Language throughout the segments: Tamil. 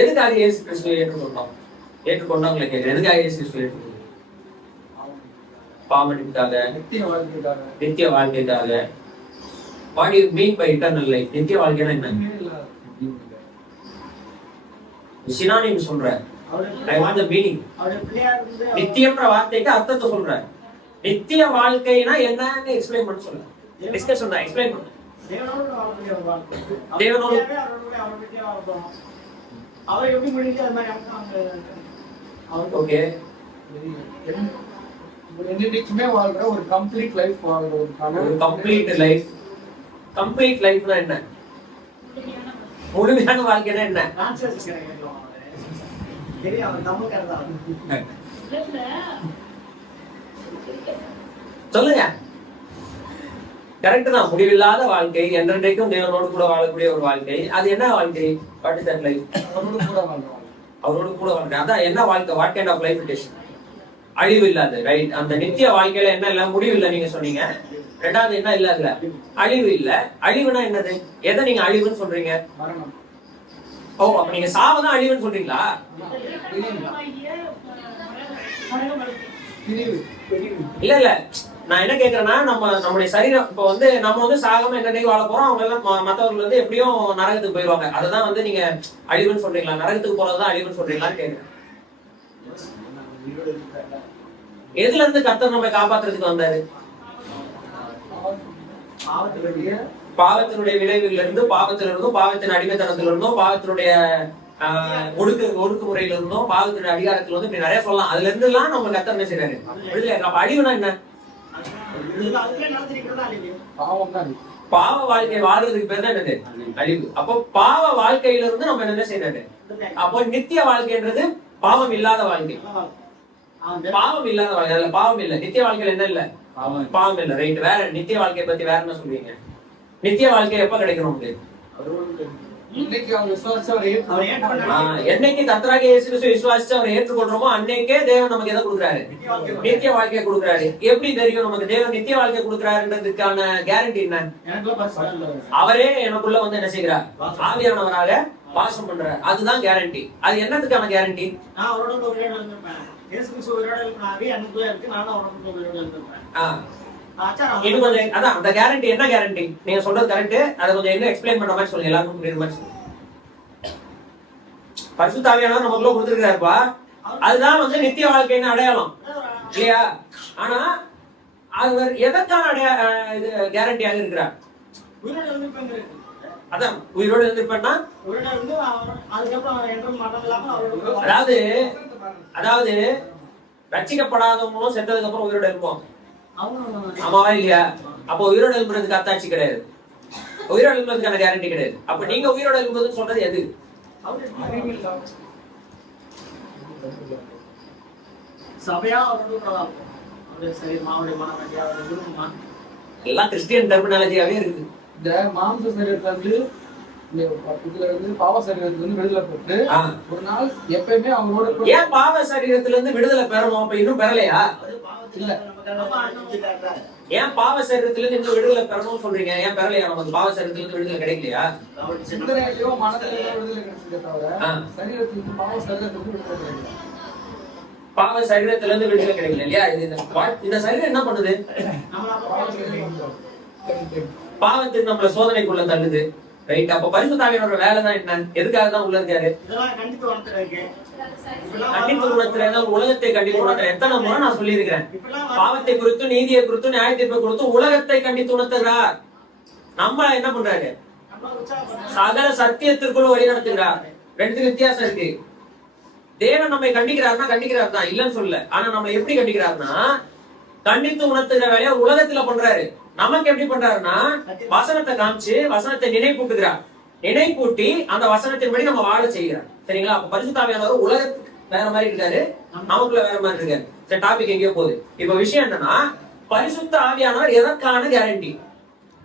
எதுக்காக இயேசு கிறிஸ்துவை ஏற்றுக்கொண்டோம்? ஏற்றுக்கொண்டவங்களை கேட்கிறேன், எதுக்காக இயேசு கிறிஸ்துவை ஏற்றுக்கொண்டோம்? பாவமன்னிப்புக்காக, நித்திய வாழ்க்கைக்காக. What you mean by eternal life? நித்திய வாழ்க்கைனா என்ன? சினானிம் சொல்ற. I want the meaning. நித்தியம்ன்ற வார்த்தைக்கு அர்த்தத்தை சொல்ற. நித்திய வாழ்க்கைனா என்னன்னு எக்ஸ்பிளைன் பண்ண சொல்ல. டிஸ்கஷன் தான், எக்ஸ்பிளைன் பண்ணு. தேவனோடு அவர் எப்படி முடிஞ்சு அது மாதிரி ஓகே என்னைக்குமே வாழ்ற ஒரு கம்ப்ளீட் லைஃப் வாழ்ற ஒரு கம்ப்ளீட் லைஃப். கம்ப்ளீட் லைஃப்னா என்ன? முழுமையான வாழ்க்கைனா என்ன? சொல்லுங்க. கரெக்ட் தான். முடிவில்லாத வாழ்க்கை, என்றென்றைக்கும் தேவனோடு கூட வாழக்கூடிய ஒரு வாழ்க்கை. அது என்ன வாழ்க்கை? What is that life? அவரோடு கூட வாழ்க்கை. அதான் என்ன வாழ்க்கை? What kind of life it is? அழிவு இல்லாத, ரைட்? அந்த நித்திய வாழ்க்கையில என்ன இல்ல? முடிவு இல்ல நீங்க சொன்னீங்க. ரெண்டாவது என்ன இல்ல? அதுல அழிவு இல்ல. அழிவுனா என்னது? எதை நீங்க அழிவுன்னு சொல்றீங்க? ஓ, அப்ப நீங்க சாவதான் அழிவுன்னு சொல்றீங்களா? இல்ல இல்ல, நான் என்ன கேக்குறேன்னா, நம்முடைய சரீரம் இப்ப வந்து நம்ம வந்து சாகாம என்னைக்கு வாழ போறோம். அவங்க எல்லாம் மத்தவர்கள் வந்து எப்படியும் நரகத்துக்கு போயிடுவாங்க. அததான் வந்து நீங்க அழிவுன்னு சொல்றீங்களா? நரகத்துக்கு போறதுதான் அழிவுன்னு சொல்றீங்களான்னு கேக்குறேன். எதுல இருந்து கர்த்தர் நம்ம காப்பாத்துறதுக்கு வந்தாரு? பாவத்தினுடைய விளைவுல இருந்து, பாவத்திலிருந்தும், பாவத்தின் அடிமைத்தனத்தில இருந்தும், பாவத்தினுடைய ஒடுக்குமுறையில இருந்தும், பாவத்தினுடைய அதிகாரத்துல வந்து இப்படி நிறைய சொல்லலாம். அதுல இருந்து எல்லாம் நம்ம கர்த்தர் என்ன செய்யறாரு? அப்ப அழிவுனா என்ன? பாவ வாழ்க்கை வாழ்றதுக்கு பேர் தான் என்னது? அழிவு. அப்போ பாவ வாழ்க்கையில இருந்து நம்ம என்ன செய்யறாரு? அப்போ நித்திய வாழ்க்கைன்றது பாவம் இல்லாத வாழ்க்கை. பாவம் இல்லாத வாழ்க்கை, அதுல பாவம் இல்ல. நித்திய வாழ்க்கையில என்ன இல்ல? பாவம் இல்ல, ரைட்? வேற நித்திய வாழ்க்கையை பத்தி வேற என்ன சொல்றீங்க? நித்திய வாழ்க்கை எப்ப கிடைக்கணும் உங்களுக்கு? என்னைக்கு கர்த்தராகிய இயேசு கிறிஸ்துவை விசுவாசிச்சு அவரை ஏற்றுக்கொள்றோமோ அன்னைக்கே தேவன் நமக்கு எதை கொடுக்குறாரு? நித்திய வாழ்க்கையை கொடுக்குறாரு. எப்படி தெரியும் நமக்கு தேவன் நித்திய வாழ்க்கை கொடுக்குறாருன்றதுக்கான கேரண்டி என்ன? அவரே எனக்குள்ள வந்து என்ன செய்கிறார்? ஆவியானவராக வாசம் பண்றாரு. அதுதான் கேரண்டி. அது என்னத்துக்கான கேரண்டி? இது கொஞ்சம் அதான் அந்த கேரண்டி. என்ன கேரண்டி? நீங்க சொல்றது கரெக்ட். அதை கொஞ்சம் என்ன எக்ஸ்பிளைன் பண்ற மாதிரி சொல்லுங்க, எல்லாருக்கும் புரியுற மாதிரி சொல்லுங்க. பரிசுத்த ஆவியானவர் நமக்குள்ள கொடுத்திருக்காருப்பா. அதுதான் வந்து நித்திய வாழ்க்கைன்னு அடையாளம் இல்லையா? ஆனா அவர் எதற்கான இது கேரண்டியாக இருக்கிறார்? அதான் உயிரோடு இருந்திருப்பேன்னா, அதாவது ரட்சிக்கப்படாதவங்களும் செத்ததுக்கு அப்புறம் உயிரோடு இருப்போம். ஆமாவா இல்லையா? அப்போ உயிரோடு எழுப்புறதுக்கு அத்தாட்சி கிடையாது, உயிரோடு எழுப்புறதுக்கான கேரண்டி கிடையாது. அப்ப நீங்க உயிரோடு எழுப்புறதுன்னு சொல்றது எது? எல்லாம் கிறிஸ்டியன் டெர்மினாலஜியாவே இருக்குது. இந்த மாம்ச சரீரத்துல இருந்து பாவ சரீரத்துல இருந்து விடுதலை பெற்று ஒரு நாள் எப்பயுமே அவங்களோட. ஏன் பாவ சரீரத்துல இருந்து விடுதலை பெறணும்? அப்ப இன்னும் பெறலையா? இல்ல. ஏன் பாவ சரீரத்துல இருந்து இன்னும் விடுதலை பெறணும்னு சொல்றீங்க? ஏன் பெறலையா? நமக்கு பாவ சரீரத்துல இருந்து விடுதலை கிடைக்கலையா? சிந்தனையிலயோ மனதிலயோ விடுதலை கிடைச்சதே தவிர சரீரத்திலிருந்து பாவ சரீரத்திலிருந்து விடுதலை கிடைக்கல. பாவ சரீரத்துல இருந்து விடுதலை கிடைக்கல இல்லையா? இந்த சரீரம் என்ன பண்ணுது? பாவத்துக்கு நம்மள சோதனைக்குள்ள தள்ளுது, ரைட்? அப்ப பரிசுத்த ஆவியானவரோட வேலை தான் என்ன? எதுக்காக தான் உள்ள இருக்காரு? கண்டித்து உணர்த்துற, உலகத்தை கண்டித்து உணர்த்துற. எத்தனை முறை நான் சொல்லி இருக்கிறேன், பாவத்தை குறித்து, நீதியை குறித்து, நியாய தீர்ப்பை குறித்து உலகத்தை கண்டித்து உணர்த்துகிறார். நம்ம என்ன பண்றாரு? சகல சத்தியத்திற்குள்ள வழி நடத்துகிறார். ரெண்டு வித்தியாசம் இருக்கு. தேவன் நம்மை கண்டிக்கிறாருன்னா கண்டிக்கிறார் தான், இல்லன்னு சொல்ல. ஆனா நம்ம எப்படி கண்டிக்கிறாருன்னா, கண்டித்து உணர்த்துகிற வேலையை உலகத்துல பண்றாரு. நமக்கு எப்படி பண்றாருன்னா, வசனத்தை காமிச்சு வசனத்தை நினைப்பூட்டுகிறார். நினைப்பூட்டி அந்த வசனத்தின்படி நம்ம வாழ செய்கிறார். சரிங்களா? அப்ப பரிசுத்த ஆவியானவர் உலகத்துக்கு வேற மாதிரி இருக்காரு, நமக்குள்ள வேற மாதிரி இருக்காரு. சரி, டாபிக் எங்கேயோ போகுது. இப்ப விஷயம் என்னன்னா, பரிசுத்த ஆவியானவர் எதற்கான கேரண்டி?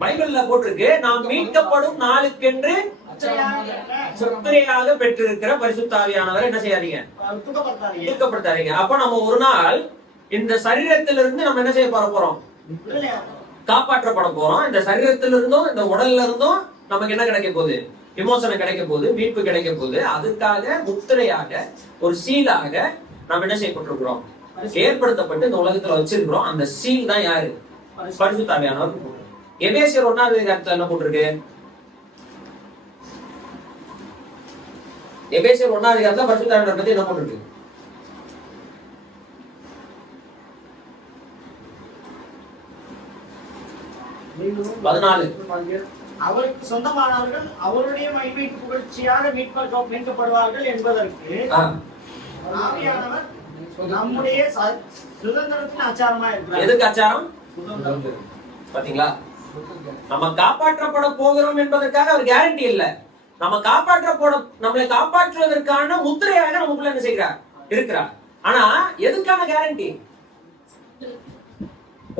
பைபிள்ல போட்டிருக்கு, நாம் மீட்கப்படும் நாளுக்கென்று முத்திரையாக பெற்றிருக்கிற பரிசுத்த ஆவியானவர் என்ன செய்யாதீங்க? தூக்கப்படுத்தாதீங்க. அப்ப நம்ம ஒரு நாள் இந்த சரீரத்திலிருந்து நம்ம என்ன செய்ய போறோம்? காப்பாற்றப்பட போறோம். இந்த சரீரத்திலிருந்தும் இந்த உடல்ல இருந்தும் நமக்கு என்ன கிடைக்க போகுது? விமோசனம் கிடைக்க போகுது, மீட்பு கிடைக்க போகுது. அதுக்காக முத்திரையாக ஒரு சீலாக நாம் என்ன செய்யப்பட்டிருக்கிறோம், ஏற்படுத்தப்பட்டு இந்த உலகத்துல வச்சிருக்கிறோம். அந்த சீல் தான் யாரு? பரிசுத்த ஆவியானவர். எபேசியர் 1வது அதிகாரத்துல என்ன போட்டிருக்கு? எபேசியர் 1வது அதிகாரத்துல பரிசுத்த ஆவியானவர் பத்தி என்ன போட்டிருக்கு? அவருக்கு சொந்தமானவர்கள் அவருடைய மகிமைக்கு புகழ்ச்சியாக மீட்கப்படுவார்கள் என்பதற்கு ஆவியானவர் நம்முடைய சுதந்திரத்தின் அச்சாரமா இருக்கிறார். எதுக்கு அச்சாரம்? பாத்தீங்களா, நம்ம காப்பாற்றப்பட போகிறோம் என்பதற்காக அவர் கேரண்டி இல்ல. நம்மளை காப்பாற்றுவதற்கான முத்திரையாக நமக்குள்ள என்ன செய்கிறார்? இருக்கிறார். ஆனா எதுக்கான கேரண்டி?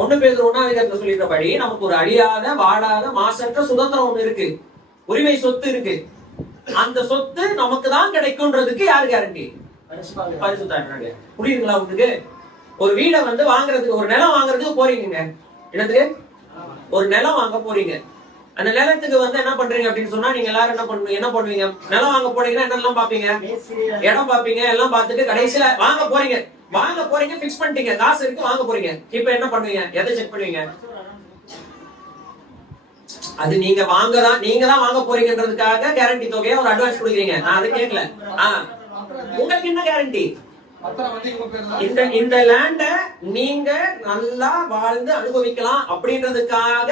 1 பேதுரு 1வது அதிகாரத்துல சொல்லிட்டபடி நமக்கு ஒரு அழியாத, வாடாத, மாசற்ற சுதந்திரம் ஒண்ணு இருக்கு, உரிமை சொத்து இருக்கு. அந்த சொத்து நமக்கு தான் கிடைக்கும்ன்றதுக்கு யாரு கேரண்டி? பரிசுத்த ஆவியானவர். புரியுதுங்களா உங்களுக்கு? ஒரு வீடை வாங்குறதுக்கு, ஒரு நிலம் வாங்குறதுக்கு போறீங்க. என்னதுக்கு? ஒரு நிலம் வாங்க போறீங்க. அந்த நிலத்துக்கு என்ன பண்றீங்க அப்படின்னு சொன்னா, நீங்க எல்லாரும் என்ன பண்ணுவீங்க? நிலம் வாங்க போறீங்கன்னா என்னெல்லாம் பாப்பீங்க? இடம் பாப்பீங்க. எல்லாம் பார்த்துட்டு கடைசியில வாங்க போறீங்க, பிக்ஸ் பண்ணிட்டீங்க, காசு இருக்கு, வாங்க போறீங்க. இப்ப என்ன பண்ணுவீங்க? எதை செக் பண்ணுவீங்க? அது நீங்க தான் வாங்க போறீங்கன்றதுக்காக கேரண்டி தொகையை ஒரு அட்வான்ஸ் கொடுக்குறீங்க. நான் அதை கேட்கல. உங்களுக்கு என்ன கேரண்டி? இந்த லேண்ட நீங்க நல்லா வாழ்ந்து அனுபவிக்கலாம் அப்படின்றதுக்காக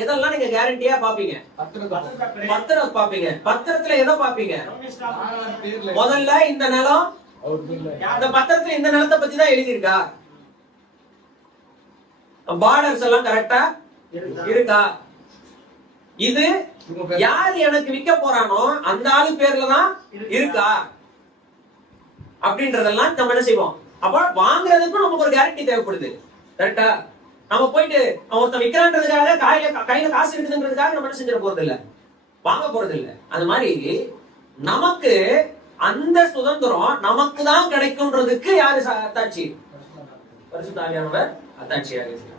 எதெல்லாம் நீங்க கேரண்டியா பாப்பீங்க? பத்திரம் பாப்பீங்க. பத்திரத்துல எதை பாப்பீங்க? முதல்ல இந்த நிலம், அந்த பத்திரத்துல இந்த நிலத்தை பத்தி தான் எழுதியிருக்கா? பார்டர்ஸ் எல்லாம் கரெக்டா இருக்கா? இது யாரு எனக்கு விற்க போறானோ அந்த ஆளு பேர்ல தான் இருக்கா அப்படின்றதெல்லாம் நம்ம என்ன செய்வோம்? அப்ப வாங்குறதுக்கும் நமக்கு ஒரு கேரண்டி தேவைப்படுது. கரெக்டா? நம்ம போயிட்டு ஒருத்தன் விற்கிறான்றதுக்காக கையில காசு இருக்குதுன்றதுக்காக நம்ம என்ன செஞ்சிட போறது இல்ல, வாங்க போறது இல்ல. அது மாதிரி நமக்கு அந்த சுதந்திரம் நமக்கு தான் கிடைக்கும்ன்றதுக்கு யாரு அத்தாட்சி? பரிசுத்த ஆவியானவர் அத்தாட்சியாக இருக்கிறார்.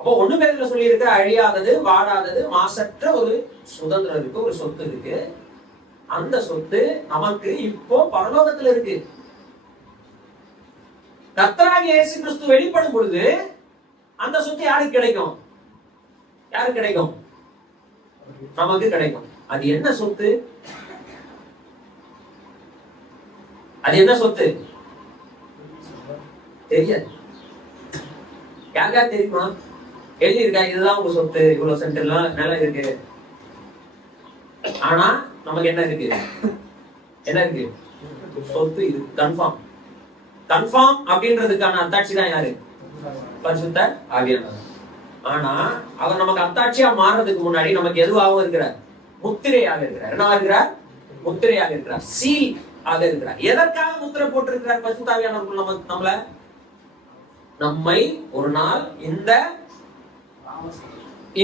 அப்போ 1 பேதுல சொல்லி இருக்கிற அழியாதது, வாடாதது, மாசற்ற ஒரு சுதந்திரம் இருக்கு, ஒரு சொத்து இருக்கு. அந்த சொத்து நமக்கு இப்போ பரலோகத்துல இருக்கு. கர்த்தராகிய இயேசு கிறிஸ்து வெளிப்படும் பொழுது அந்த சொத்து யாருக்கு கிடைக்கும்? யாருக்கு கிடைக்கும்? நமக்கு கிடைக்கும். அது என்ன சொத்து? அது என்ன சொத்து? தெரியாது. யாருக்கா தெரியுமா? எழுதி இருக்கா, இதுதான் உங்க சொத்து, இவ்வளவு சென்டர்லாம் நிலம் இருக்கு. ஆனா நமக்கு என்ன இருக்கு? என்ன இருக்கு? சொத்து இது கன்ஃபார்ம் அப்படின்றதுக்கான அத்தாட்சி தான் யாரு? பரிசுத்த ஆவியானவர். ஆனா அவர் நமக்கு அத்தாட்சியா மாறுறதுக்கு முன்னாடி நமக்கு எதுவாகவும் இருக்கிறார்? முத்திரையாக இருக்கிறார். என்னவா இருக்கிறார்? முத்திரையாக இருக்கிறார், சீல் ஆக இருக்கிறார். எதற்காக முத்திரை போட்டிருக்கிறார் பரிசுத்த ஆவியானவர்? நம்மை ஒரு நாள்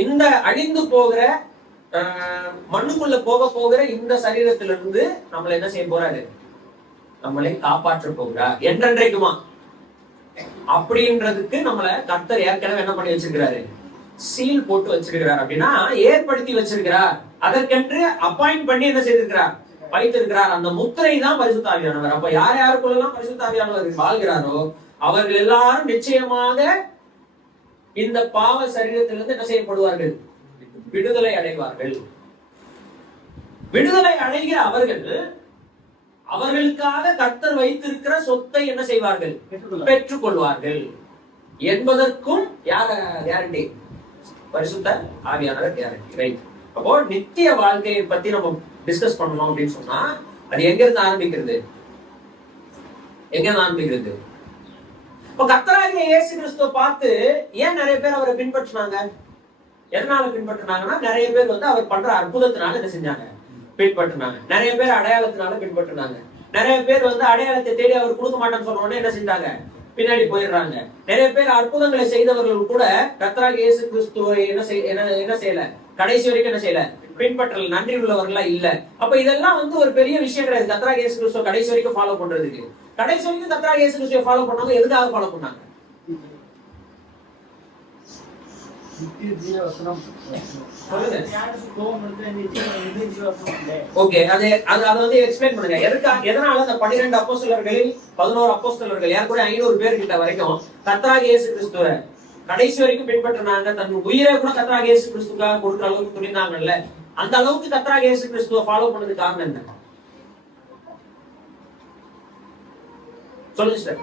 இந்த அழிந்து போகிற மண்ணுக்குள்ள போகிற இந்த சரீரத்திலிருந்து நம்மளை என்ன செய்ய போறாரு? நம்மளை காப்பாற்ற போகிறார் என்றென்றைக்குமா அப்படின்றதுக்கு நம்மளை கர்த்தர் ஏற்கனவே என்ன பண்ணி வச்சிருக்கிறாரு? சீல் போட்டு வச்சிருக்கிறார். அப்படின்னா ஏற்படுத்தி வச்சிருக்கிறார். அதற்கென்று அப்பாயிண்ட் பண்ணி என்ன செய்திருக்கிறார்? வைத்திருக்கிறார். அந்த முத்திரை தான் பரிசுத்த ஆவியானவர். அப்ப யாருக்குள்ளெல்லாம் பரிசுத்த ஆவியானவர் வாழ்கிறாரோ அவர்கள் எல்லாரும் நிச்சயமாக இந்த பாவ சரீரத்திலிருந்து என்ன செய்யப்படுவார்கள்? விடுதலை அடைவார்கள். விடுதலை அடைகிற அவர்களுக்காக கர்த்தர் வைத்திருக்கிற சொத்தை என்ன செய்வார்கள்? பெற்றுக் கொள்வார்கள் என்பதற்கும் யார கேரண்டி? பரிசுத்த ஆவியானவர் கேரண்டி. ரைட். அப்போ நித்திய வாழ்க்கையை பத்தி நம்ம டிஸ்கஸ் பண்ணணும் அப்படின்னு சொன்னா அது எங்க இருந்து ஆரம்பிக்கிறது? இப்போ கர்த்தராகிய இயேசு கிறிஸ்துவை பார்த்து ஏன் நிறைய பேர் அவரை பின்பற்றினாங்க? எதனால பின்பற்றினாங்கன்னா, நிறைய பேர் அவர் பண்ற அற்புதத்தினால என்ன செஞ்சாங்க? பின்பற்றினாங்க. நிறைய பேர் அடையாளத்தினால பின்பற்றினாங்க. நிறைய பேர் அடையாளத்தை தேடி அவர் கொடுக்க மாட்டேன்னு சொன்ன உடனே என்ன செஞ்சாங்க? பின்னாடி போயிடுறாங்க. நிறைய பேர் அற்புதங்களை செய்தவர்கள் கூட கர்த்தராகிய இயேசு கிறிஸ்துவை என்ன செய்யல, கடைசி வரைக்கும் என்ன செய்யல, பின்பற்றல, நன்றி உள்ளவர்களா இல்ல. அப்ப இதெல்லாம் ஒரு பெரிய விஷயம் கிடையாது. கர்த்தராகிய இயேசு கிறிஸ்துவை கடைசி வரைக்கும் ஃபாலோ பண்றதுக்கு. கடைசி வரைக்கும் கர்த்தராகிய இயேசு கிறிஸ்துவை ஃபாலோ பண்ணாங்க. எதுக்காக ஃபாலோ பண்ணாங்க? நித்திய ஜீவ வசனம். சொல்லுங்க. யாருக்கு கோபம் இருக்கு, நித்திய ஜீவவசனம் இல்லை. ஓகே, அதை வந்து எக்ஸ்பிளைன் பண்ணுங்க. எதனால அந்த 12 அப்போஸ்தலர்களில் 11 அப்போஸ்தலர்கள் யார் கூட 500 பேர் கிட்ட வரைக்கும் கர்த்தராகிய இயேசு கிறிஸ்துவை கடைசி வரைக்கும் பின்பற்றினாங்க. தன் உயிரை கூட கர்த்தராகிய இயேசு கிறிஸ்துக்காக கொடுக்குற அளவுக்கு துணிந்தாங்கல்ல, அந்த அளவுக்கு கர்த்தராகிய இயேசு கிறிஸ்துவை ஃபாலோ பண்ணது காரணம் என்ன? சொல்லுங்க சார்.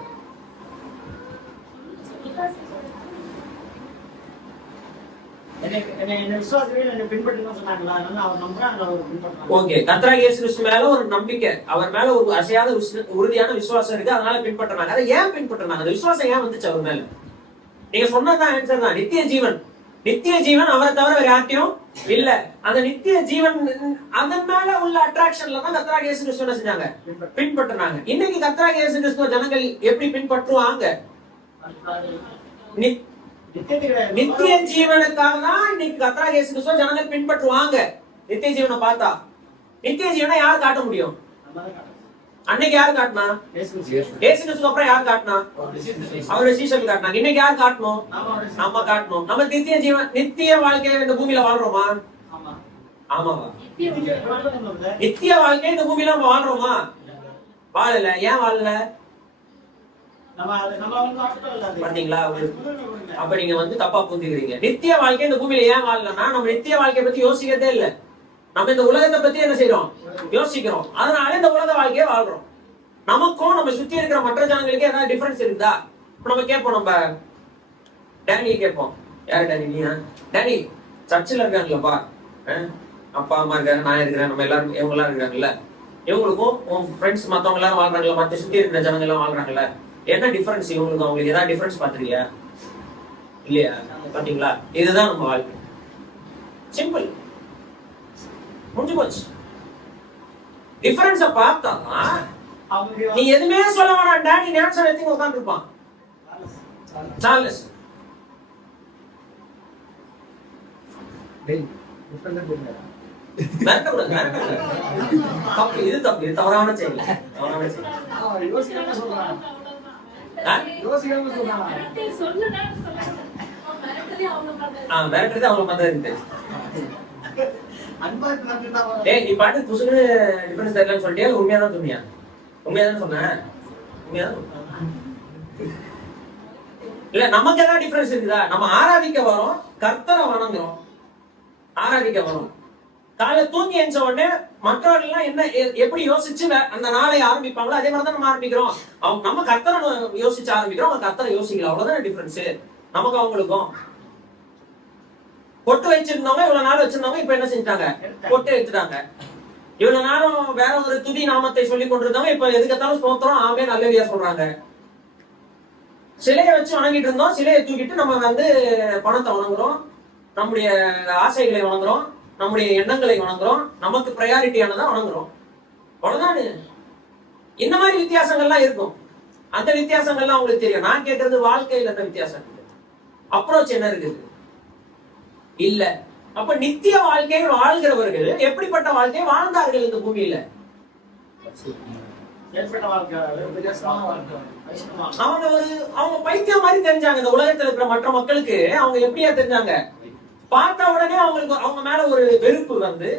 ஓகே, கர்த்தராகிய இயேசு கிறிஸ்து மேல ஒரு நம்பிக்கை, அவர் மேல ஒரு அசையாத உறுதியான விசுவாசம் இருக்கு, அதனால பின்பற்றினாங்க. அதை ஏன் பின்பற்றினாங்க? அந்த விசுவாசம் ஏன் வந்துச்சு அவர் மேல? நீங்க சொன்னதான் ஆன்சர் தான். நித்திய ஜீவன். நித்திய ஜீவன் அவரை தவிர வேற யார்ட்டையும் இல்ல. அந்த நித்திய ஜீவன் அதன் மேல உள்ள அட்ராக்ஷன்ல தான் கர்த்தராகிய இயேசு கிறிஸ்து என்ன செஞ்சாங்க? பின்பற்றினாங்க. இன்னைக்கு கர்த்தராகிய இயேசு கிறிஸ்துவ ஜனங்கள் எப்படி பின்பற்றுவாங்க? நித்திய ஜீவனுக்காக தான் இன்னைக்கு கர்த்தராகிய இயேசு கிறிஸ்துவ ஜனங்கள் பின்பற்றுவாங்க. நித்திய ஜீவனை பார்த்தா நித்திய ஜீவனை யார் காட்ட முடியும்? அன்னைக்கு யார் காட்டினா? இயேசு கிறிஸ்துக்கு அப்புறம் யார் காட்டினா? அவருடைய சீஷர்கள் காட்டினாங்க. இன்னைக்கு யார் காட்டணும்? நம்ம காட்டணும். நம்ம நித்திய ஜீவன், நித்திய வாழ்க்கையை இந்த பூமியில வாழ்றோமா? ஆமாவா? நித்திய வாழ்க்கை இந்த பூமியில நம்ம வாழ்றோமா? வாழல. ஏன் வாழல? பாத்தீங்களா? அப்ப நீங்க வந்து தப்பா புரிஞ்சுக்கிறீங்க. நித்திய வாழ்க்கை இந்த பூமியில ஏன் வாழலன்னா, நம்ம நித்திய வாழ்க்கையை பத்தி யோசிக்கிறதே இல்ல. நம்ம இந்த உலகத்தை பத்தி என்ன செய்யறோம்? யோசிக்கிறோம். அதனால இந்த உலக வாழ்க்கையை வாழ்றோம். நமக்கும் நம்ம சுத்தி இருக்கிற மற்ற ஜனங்களுக்கு ஏதாவது டிஃபரன்ஸ் இருக்குதா? நம்ம கேட்போம். நம்ம டேனி கேட்போம். யாரு டேனி? நீயா? டேனி, சர்ச்சில் இருக்காங்களப்பா, அப்பா அம்மா இருக்காங்க, நான் இருக்கிறேன், நம்ம எல்லாரும் இவங்க எல்லாம் இருக்காங்கல்ல, இவங்களுக்கும் உன் ஃப்ரெண்ட்ஸ் மத்தவங்க எல்லாம் வாழ்றாங்கல்ல, மத்த சுத்தி இருக்கிற ஜனங்க எல்லாம் வாழ்றாங்கல்ல, என்ன டிஃபரன்ஸ் இவங்களுக்கு அவங்களுக்கு ஏதாவது டிஃபரன்ஸ் பாத்துருக்கியா? இல்லையா? பாத்தீங்களா? இதுதான் நம்ம வாழ்க்கை. சிம்பிள், முடிஞ்சு போச்சு. டிஃபரன்ஸ பார்த்தா நீ எதுவுமே சொல்ல வேணாம். டேனி டான்ஸ் எடுத்து உட்கார்ந்து இருப்பான். சார்லஸ் டேய் டிஃபரன்ஸ் தெரியல. தப்பு, இது தப்பு, இது தவறான செயல். தவறான செயல். யோசிக்காம சொல்றான். யோசிக்காம சொல்றான். மிரட்டுறது அவ்வளவு மாதிரி இருக்கு. ஏய், நீ பாட்டு புசுன்னு டிஃபரன்ஸ் தெரியலன்னு சொல்லிட்டியா? உண்மையா தான் சொன்னியா? உண்மையா தான் சொன்னேன். உண்மையா தான் இல்ல. நமக்கு ஏதாவது டிஃபரன்ஸ் இருக்குதா? நம்ம ஆராதிக்க வரோம், கர்த்தரை வணங்குறோம், ஆராதிக்க வரோம். காலைல தூங்கி எழுந்த உடனே மற்றவர்கள் எல்லாம் என்ன எப்படி யோசிச்சு அந்த நாளை ஆரம்பிப்பாங்களோ அதே மாதிரி தான் நம்ம ஆரம்பிக்கிறோம். அவங்க நம்ம கர்த்தரை யோசிச்சு ஆரம்பிக்கிறோம், அவங்க கர்த்தரை யோசிக்கல. அவ்வளவுதான் டிஃபரன்ஸ் நமக்கு அவங்களுக்கும். பொட்டு வச்சிருந்தவங்க இவ்வளவு நாள் வச்சிருந்தவங்க இப்ப என்ன செஞ்சாங்க? பொட்டு எடுத்துட்டாங்க. இவ்வளவு நாளும் வேற ஒரு துதி நாமத்தை சொல்லி கொண்டிருந்தவங்க இப்ப எதுக்கத்தாலும் ஸ்தோத்திரம் ஆமென் அல்லேலூயா சொல்றாங்க. சிலையை வச்சு வணங்கிட்டு இருந்தோம், சிலையை தூக்கிட்டு நம்ம வந்து பணத்தை வணங்குறோம், நம்முடைய ஆசைகளை வணங்குறோம், நம்முடைய எண்ணங்களை வணங்குறோம், நமக்கு ப்ரையாரிட்டியானதா வணங்குறோம். அவ்வளவுதான். இந்த மாதிரி வித்தியாசங்கள்லாம் இருக்கும். அந்த வித்தியாசங்கள்லாம் உங்களுக்கு தெரியும். நான் கேட்கறது வாழ்க்கையில அந்த வித்தியாசம் அப்ரோச் என்ன இருக்குது இல்ல. அப்ப நித்திய வாழ்க்கையை வாழ்கிறவர்கள் எப்படிப்பட்ட வாழ்க்கையை வாழ்ந்தார்கள் இந்த பூமியில? அவங்க பைத்தியம் மாதிரி தெரிஞ்சாங்க. இந்த உலகத்துல இருக்கிற மற்ற மக்களுக்கு அவங்க எப்படியா தெரிஞ்சாங்க? பார்த்த உடனே அவங்களுக்கு அவங்க மேல ஒரு வெறுப்பு வந்து,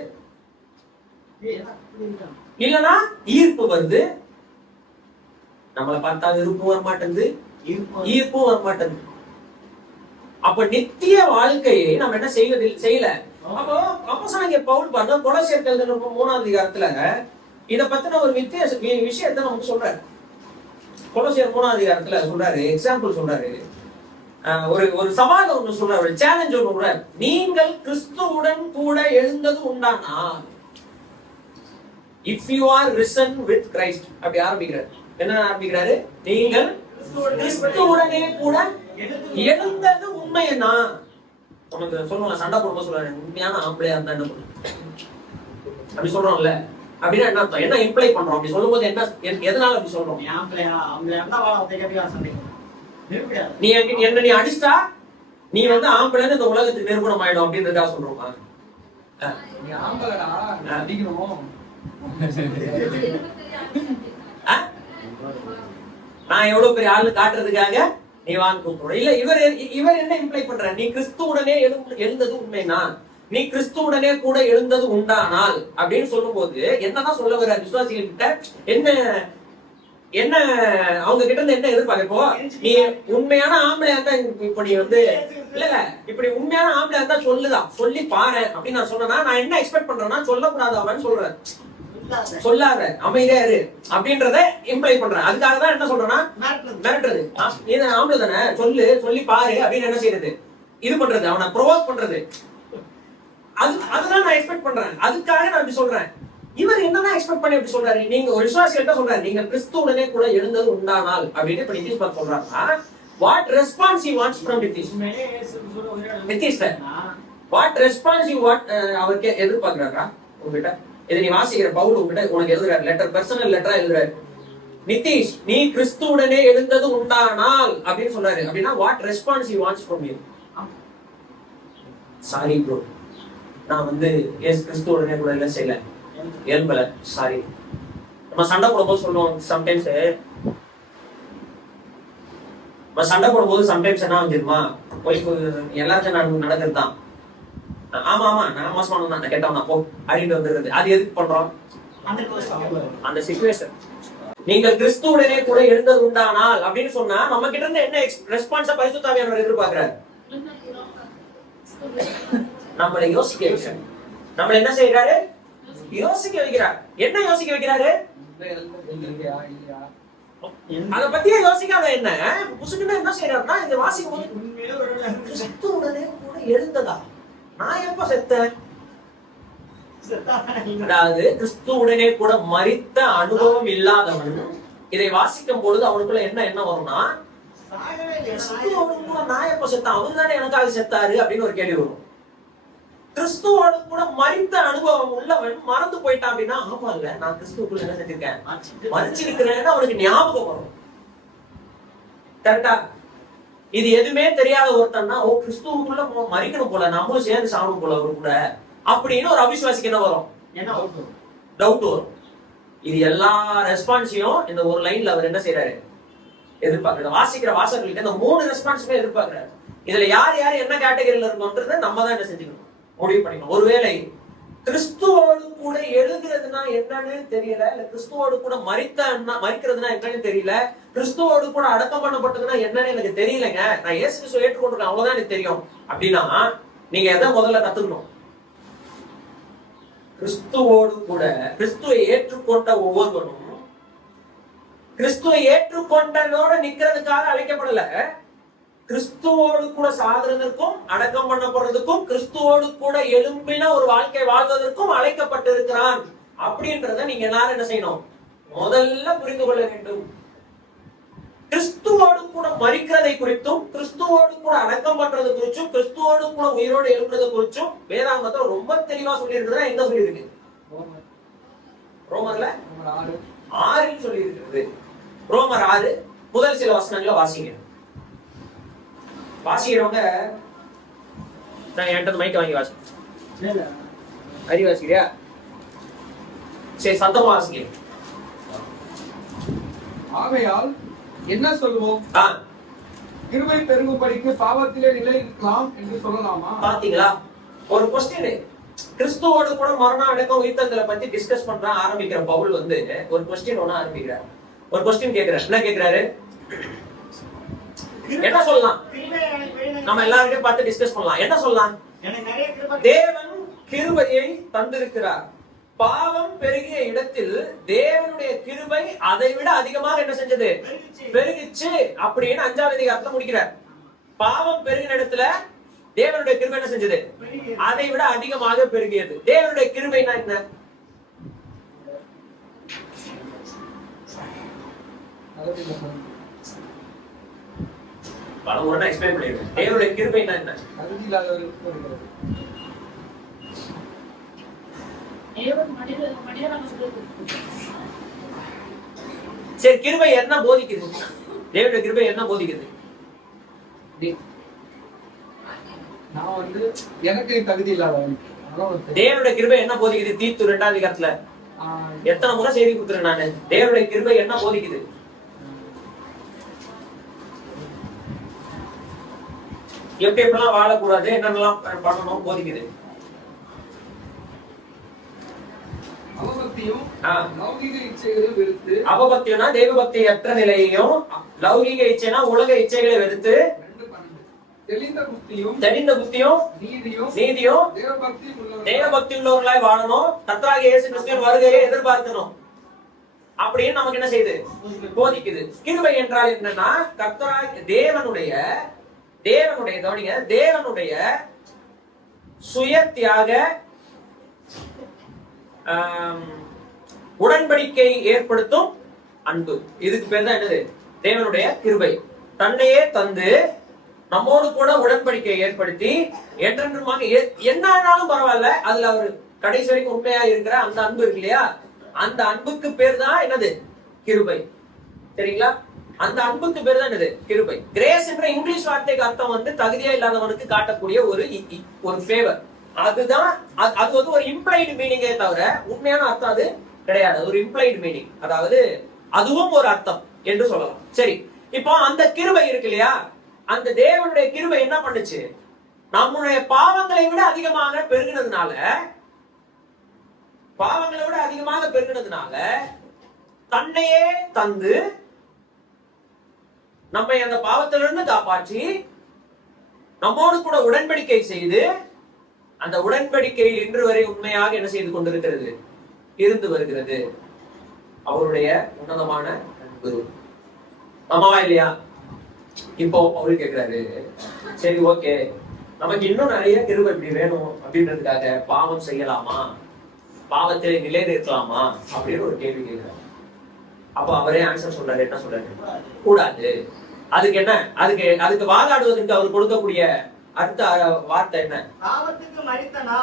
இல்லனா ஈர்ப்பு வந்து. நம்மளை பார்த்தா வெறுப்பும் வர மாட்டேங்குது, ஈர்ப்பும் வர மாட்டேங்குது. அப்ப நித்திய வாழ்க்கையை நம்ம என்ன செய்யல. அப்போ அப்போஸ்தலனாகிய பவுல் பாருங்க, கொலோசியர்கள் 3ஆம் அதிகாரத்துல இத பத்தின ஒரு விஷயத்தை நமக்கு சொல்றாரு. கொலோசியர் 3ஆம் அதிகாரத்துல சொல்றாரு, எக்ஸாம்பிள் சொல்றாரு, ஒரு சவால் ஒண்ணு சொல்றாரு, ஒரு சேலஞ்ச் ஒண்ணு சொல்றாரு. நீங்கள் கிறிஸ்துவுடன் கூட எழுந்தது உண்டானா, if you are risen with Christ, அப்படி ஆரம்பிக்கிறாரு. என்ன ஆரம்பிக்கிறாரு? நீங்கள் கிறிஸ்துவுடனே கூட எழுந்தது உண்மையா? நமக்கு சொல்லுவாங்க, சண்டை போடும்போது சொல்றாரு, உண்மையான ஆம்பளையா இருந்தா என்ன பண்ணும் அப்படி சொல்றோம்ல. அப்படின்னா என்ன அர்த்தம்? என்ன இம்ப்ளை பண்றோம்? அப்படி சொல்லும் போது என்ன, எதனால அப்படி சொல்றோம்? நீ என்ன நீ அடிச்சா நீ வந்து ஆம்பளைன்னு இந்த உலகத்துக்கு நிரூபணம் ஆயிடும் அப்படின்றதா சொல்றோமா? நீ ஆம்பளடா, அடிக்கணும். நான் எவ்வளவு பெரிய ஆளு காட்டுறதுக்காக நீ வான்னு கூப்பிடுற. இல்ல இவர் என்ன இம்ப்ளை பண்ற? நீ கிறிஸ்துவுடனே எழுந்தது உண்மைனா, நீ கிறிஸ்துவுடனே கூட எழுந்தது உண்டானால் அப்படின்னு சொல்லும் போது என்னதான் சொல்ல வர? விசுவாசிகள் கிட்ட என்ன அவங்க கிட்ட இருந்து என்ன எதிர்பார்க்க? இப்போ நீ உண்மையான ஆம்பளையா இருந்தா, இப்ப நீ வந்து இல்ல இப்படி உண்மையான ஆம்பளையா இருந்தா சொல்லுதான், சொல்லி பாரு அப்படின்னு நான் சொன்னா நான் என்ன எக்ஸ்பெக்ட் பண்றேன்னா, சொல்லக்கூடாது அவன் சொல்றேன், சொல்லாத அமைதியா இரு அப்படின்றத இம்ப்ளை பண்றேன். அதுக்காக தான் என்ன சொல்றேன்னா மிரட்டுறது. நீ ஆம்பளை தானே, சொல்லி பாரு அப்படின்னு என்ன செய்யறது? இது பண்றது, அவனை ப்ரொவோக் பண்றது. அதுதான் நான் எக்ஸ்பெக்ட் பண்றேன். அதுக்காக நான் இப்படி சொல்றேன். இவர் என்னதான் எக்ஸ்பெக்ட் பண்ணி எப்படி சொல்றாரு? நீங்க ஒரு விசுவாசிகிட்ட சொல்றாரு, நீங்க கிறிஸ்துவுடனே கூட எழுந்தது உண்டானால் அப்படின்னு இப்ப நிதிஷ் பாத் சொல்றாருன்னா, what response he wants from Nitish? Nitish what response அவருக்கு எதிர்பார்க்கிறாரா உங்ககிட்ட? இதை நீ வாசிக்கிற பவுல் உங்ககிட்ட உனக்கு எழுதுறாரு லெட்டர், பர்சனல் லெட்டரா எழுதுறாரு. நிதிஷ், நீ கிறிஸ்துவுடனே எழுந்தது உண்டானால் அப்படின்னு சொல்றாரு. அப்படின்னா what response he wants from you? Sorry bro, நான் வந்து கிறிஸ்துவுடனே கூட இல்ல செய்யல, எழும்பல, சாரி. நம்ம சண்டை போடும்போது சொல்லுவோம் சம்டைம்ஸ், நம்ம சண்டை போடும்போது சம்டைம்ஸ் என்ன தெரியுமா, எல்லாருக்கும் நடக்கிறது தான். ஆமா நான் மோசமானவன் தான், கேட்டவன் போ அப்படின்னு வந்துருது. அது எதுக்கு பண்றோம்? அந்த சிச்சுவேஷன். நீங்கள் கிறிஸ்துவுடனே கூட எழுந்தது உண்டானால் அப்படின்னு சொன்னா நம்ம கிட்ட இருந்து என்ன ரெஸ்பான்ஸா பரிசுத்த ஆவியானவர் எதிர்பார்க்கிறார்? நம்மளை யோசிக்க வைக்கிறார். நம்மள என்ன செய்யறாரு? யோசிக்க வைக்கிறார். என்ன யோசிக்க வைக்கிறாரு? அத பத்தியே யோசிக்காத என்ன புசுக்குன்னு என்ன செய்யறாருன்னா, இந்த வாசிக்கும் போது கிறிஸ்துவுடனே கூட எழுந்ததா, நான் எப்ப செத்தேன்? அதாவது கிறிஸ்துவுடனே கூட மரித்த அனுபவம் இல்லாதவன் இதை வாசிக்கும் பொழுது அவனுக்குள்ள என்ன வரும்னா, கிறிஸ்துவோடு கூட நான் எப்ப செத்தேன், அவரு தானே எனக்காக செத்தாரு அப்படின்னு ஒரு கேள்வி வரும். கிறிஸ்துவோடு கூட மரித்த அனுபவம் உள்ளவன் மறந்து போயிட்டான் அப்படின்னா, ஆமா இல்ல நான் கிறிஸ்துவுக்குள்ள என்ன செஞ்சிருக்கேன், மறிச்சிருக்கிறேன்னு அவனுக்கு ஞாபகம் வரும். கரெக்டா? இது எதுவுமே தெரியாத ஒருத்தன்னா, ஓ கிறிஸ்துவுக்குள்ள மறிக்கணும் போல, நம்மளும் சேர்ந்து சாகணும் போல அவரு கூட அப்படின்னு ஒரு அவிசுவாசிக்கு என்ன வரும்? டவுட் வரும். இது எல்லா ரெஸ்பான்ஸையும் இந்த ஒரு லைன்ல அவர் என்ன செய்யறாரு? எதிர்பார்க்கிறார். வாசிக்கிற வாசகர்களுக்கு இந்த 3 ரெஸ்பான்ஸுமே எதிர்பார்க்கிறாரு. இதுல யார் என்ன கேட்டகரியில இருக்கோன்றத நம்ம தான் என்ன செஞ்சுக்கணும், முடிவு பண்ணிக்கணும். ஒருவேளை கிறிஸ்துவோடு கூட எழுதுறதுனா என்னன்னு தெரியல, இல்ல கிறிஸ்துவோடு கூட மரிக்கிறதுனா என்னன்னு தெரியல, கிறிஸ்துவோடு கூட அடக்கம் பண்ணப்பட்டதுன்னா என்னன்னு எனக்கு தெரியலங்க, நான் இயேசு கிறிஸ்துவை ஏற்றுக்கொண்டிருக்கேன் அவ்வளவுதான் எனக்கு தெரியும் அப்படின்னா, நீங்க எதை முதல்ல கத்துக்கணும்? கிறிஸ்துவோடு கூட கிறிஸ்துவை ஏற்றுக்கொண்ட ஒவ்வொருவனும் கிறிஸ்துவை ஏற்றுக்கொண்டதோட நிக்கிறதுக்காக அழைக்கப்படல, கிறிஸ்துவோடு கூட சாதனத்திற்கும் அடக்கம் பண்ணப்படுறதுக்கும் கிறிஸ்துவோடு கூட எழும்பின ஒரு வாழ்க்கை வாழ்வதற்கும் அழைக்கப்பட்டிருக்கிறான் அப்படின்றத நீங்க எல்லாரும் என்ன செய்யணும்? முதல்ல புரிந்து கொள்ள வேண்டும். கிறிஸ்துவோடு கூட மரிக்கிறதை குறித்தும் கிறிஸ்துவோடு கூட அடக்கம் பண்றது குறிச்சும் கிறிஸ்துவோடு கூட உயிரோடு எழுப்புறது குறிச்சும் வேதாகமத்துல ரொம்ப தெளிவா சொல்லி இருக்கிறதா எங்க சொல்லி இருக்கு? ரோமர்ல 6 சொல்லி இருக்கிறது. ரோமர் 6 முதல் சில வசனங்களை வாசிங்க. வாசிக்கிறவங்க நான் என்கிட்ட மைக் வாங்கி வாசிக்கிறேன். அறி வாசிக்கிறியா? சரி, சத்தமா வாசிங்க. ஆகையால் என்ன சொல்லுவோம்? கிருபை பெருகும்படிக்கு பாவத்திலே நிலை இருக்கலாம் என்று சொல்லலாமா? பாத்தீங்களா? ஒரு கொஸ்டின். கிறிஸ்துவோடு கூட மரணம் அடக்கம் உயிர்த்தங்களை பத்தி டிஸ்கஸ் பண்ற ஆரம்பிக்கிற பவுல் வந்து ஒரு கொஸ்டின் ஒண்ணு ஆரம்பிக்கிறார். ஒரு கொஸ்டின் கேக்குறாரு. என்ன கேக்குறாரு? என்ன சொல்லலாம்? நம்ம எல்லாரையும் பார்த்து டிஸ்கஸ் பண்ணலாம். என்ன சொல்லலாம்? தேவன் கிருபையை தந்திருக்கிறார். பாவம் பெருகிய இடத்தில் தேவனுடைய கிருபை அதை விட அதிகமாக என்ன செஞ்சது? பெருகிச்சு அப்படின்னு 5வது அதிகாரத்துல முடிக்கிறார். பாவம் பெருகின இடத்துல தேவனுடைய கிருபை என்ன செஞ்சது? அதை விட அதிகமாக பெருகியது. தேவனுடைய கிருபைனா என்ன? பல முறை எக்ஸ்பிளைன் பண்ணிருக்கேன். தேவனுடைய கிருபைனா என்ன? சரி, கிருபை என்ன போதிக்குது? தேவனுடைய கிருபை என்ன போதிக்குது? நான் வந்து எனக்கு தகுதி இல்லாதவன். தேவனுடைய கிருபை என்ன போதிக்குது? தீத்து 2வது அதிகாரத்துல எத்தனை முறை செய்தி கொடுத்துறேன் நானு. தேவனுடைய கிருபை என்ன போதிக்குது? எப்படி எப்படிலாம் வாழக்கூடாது, என்னென்னலாம் பண்ணணும் போதிக்குது. அவபக்தியும் ஆ. லௌகிக இச்சைகளையும் வெறுத்து, அவபக்தினா தெய்வ பக்தி அற்ற நிலையையும், லௌகிக இச்சைனா உலக இச்சைகளை வெறுத்து, 2:12 தெளிந்த புத்தியும் தெளிந்த புத்தியும் நீதியும் நீதியும் தேவபக்தியும் உள்ளவர்களாய் தெய்வ பக்தி உள்ளவர்களாய் வாழணும். கர்த்தராகிய இயேசு கிறிஸ்துவின் வருகையை எதிர்பார்க்கணும் அப்படின்னு நமக்கு என்ன செய்யுது, போதிக்குது. கிருபை என்றால் என்னன்னா கர்த்தராகிய தேவனுடைய கவனிங்க, தேவனுடைய சுய தியாக உடன்படிக்கை ஏற்படுத்தும் அன்பு. இதுக்கு பேர் தான் என்னது, தேவனுடைய கிருபை. தன்னையே தந்து நம்மோடு கூட உடன்படிக்கை ஏற்படுத்தி என்றென்றுமாக என்ன ஆனாலும் பரவாயில்ல, அதுல அவர் கடைசி வரைக்கும் உண்மையா இருக்கிற அந்த அன்பு இருக்கு இல்லையா, அந்த அன்புக்கு பேர் தான் என்னது, கிருபை. சரிங்களா? அந்த அன்புக்கு பேர் தான் என்னது, கிருபை. கிரேஸ் என்ற இங்கிலீஷ் வார்த்தைக்கு அர்த்தம் வந்து தகுதியா இல்லாதவனுக்கு காட்டக்கூடிய ஒரு ஃபேவர். அதுதான் அது வந்து ஒரு இம்ப்ளைடு மீனிங்கே தவிர உண்மையான அர்த்தம் அது கிடையாது. ஒரு இம்ப்ளைடு மீனிங், அதாவது அதுவும் ஒரு அர்த்தம் என்று சொல்லலாம். சரி, இப்போ அந்த கிருபை இருக்கு இல்லையா, அந்த தேவனுடைய கிருபை என்ன பண்ணுச்சு, நம்முடைய பாவங்களை விட அதிகமாக பெருகினதுனால தன்னையே தந்து நம்மை அந்த பாவத்திலிருந்து காப்பாற்றி நம்மோடு கூட உடன்படிக்கை செய்து, அந்த உடன்படிக்கையில் இன்று வரை உண்மையாக என்ன செய்து கொண்டிருக்கிறது, இருந்து வருகிறது. அவருடைய உன்னதமான அன்பு. ஆமாவா இல்லையா? இப்போ அவரு கேட்கிறாரு, சரி ஓகே, நமக்கு இன்னும் நிறைய கிருபை இப்படி வேணும் அப்படின்றதுக்காக பாவம் செய்யலாமா, பாவத்திலே நிலை நிற்கலாமா அப்படின்னு ஒரு கேள்வி கேட்கிறாரு. அப்போ அவரே ஆன்சர் சொல்றாரு. என்ன சொல்றாரு? கூடாது. அதுக்கு என்ன, அதுக்கு வாதாடுவதற்கு அவர் கொடுக்கக்கூடிய அடுத்த வார்த்தை என்ன?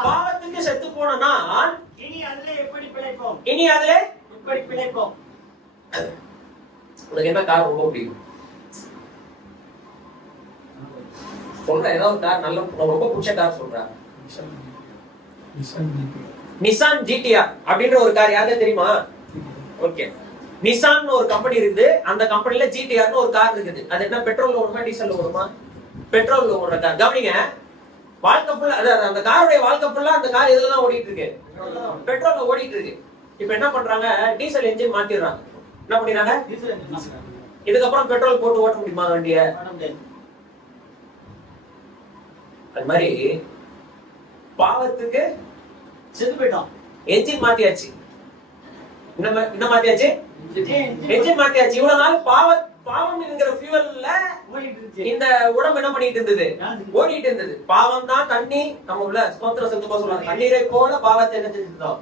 பாவத்துக்கு செத்து போன நான் இனி அதிலே எப்படி பிழைப்போம். உனக்கு என்ன கார் ரொம்ப பிடிக்கும் சொல்ற? ஏதாவது ஒரு கார் நல்ல ரொம்ப பிடிச்ச கார் சொல்ற? நிசான் ஜிடிஆர் அப்படின்ற ஒரு கார் யாருக்கு தெரியுமா? ஓகே, நிசான் ஒரு கம்பெனி இருக்குது. அந்த கம்பெனில ஜிடிஆர்னு ஒரு கார் இருக்குது. அது என்ன, பெட்ரோல்ல ஓடுமா டீசல்ல ஓடுமா? பெட்ரோல்ல ஓடுற கார். கவனிங்க, வாழ்க்கை ஃபுல்லா அந்த காருடைய வாழ்க்கை ஃபுல்லா அந்த கார் எதுல தான் ஓடிட்டு இருக்கு? பெட்ரோல்ல ஓடிட்டு இருக்கு. இப்ப என்ன பண்றாங்க, டீசல் என்ஜின் மாத்திடுறாங்க. என்ன பண்ணிடுறாங்க? இதுக்கப்புறம் பெட்ரோல் போட்டு ஓட்ட முடியுமா வண்டிய? அது மாதிரி பாவத்துக்கு செத்து போயிட்டோம், என்ஜின் மாத்தியாச்சு. என்ன மாத்தியாச்சு? என்ஜின் மாத்தியாச்சு. இவ்வளவு நாள் பாவம் என்கிற ஃபியூவல்ல இந்த உடம்பு என்ன பண்ணிட்டு இருந்தது? ஓடிட்டு இருந்தது. பாவம் தான் தண்ணி, நம்ம உள்ள ஸ்தோத்திர சத்துமா சொல்றாங்க, தண்ணீரை போல பாவத்தை என்ன செஞ்சிருந்தோம்?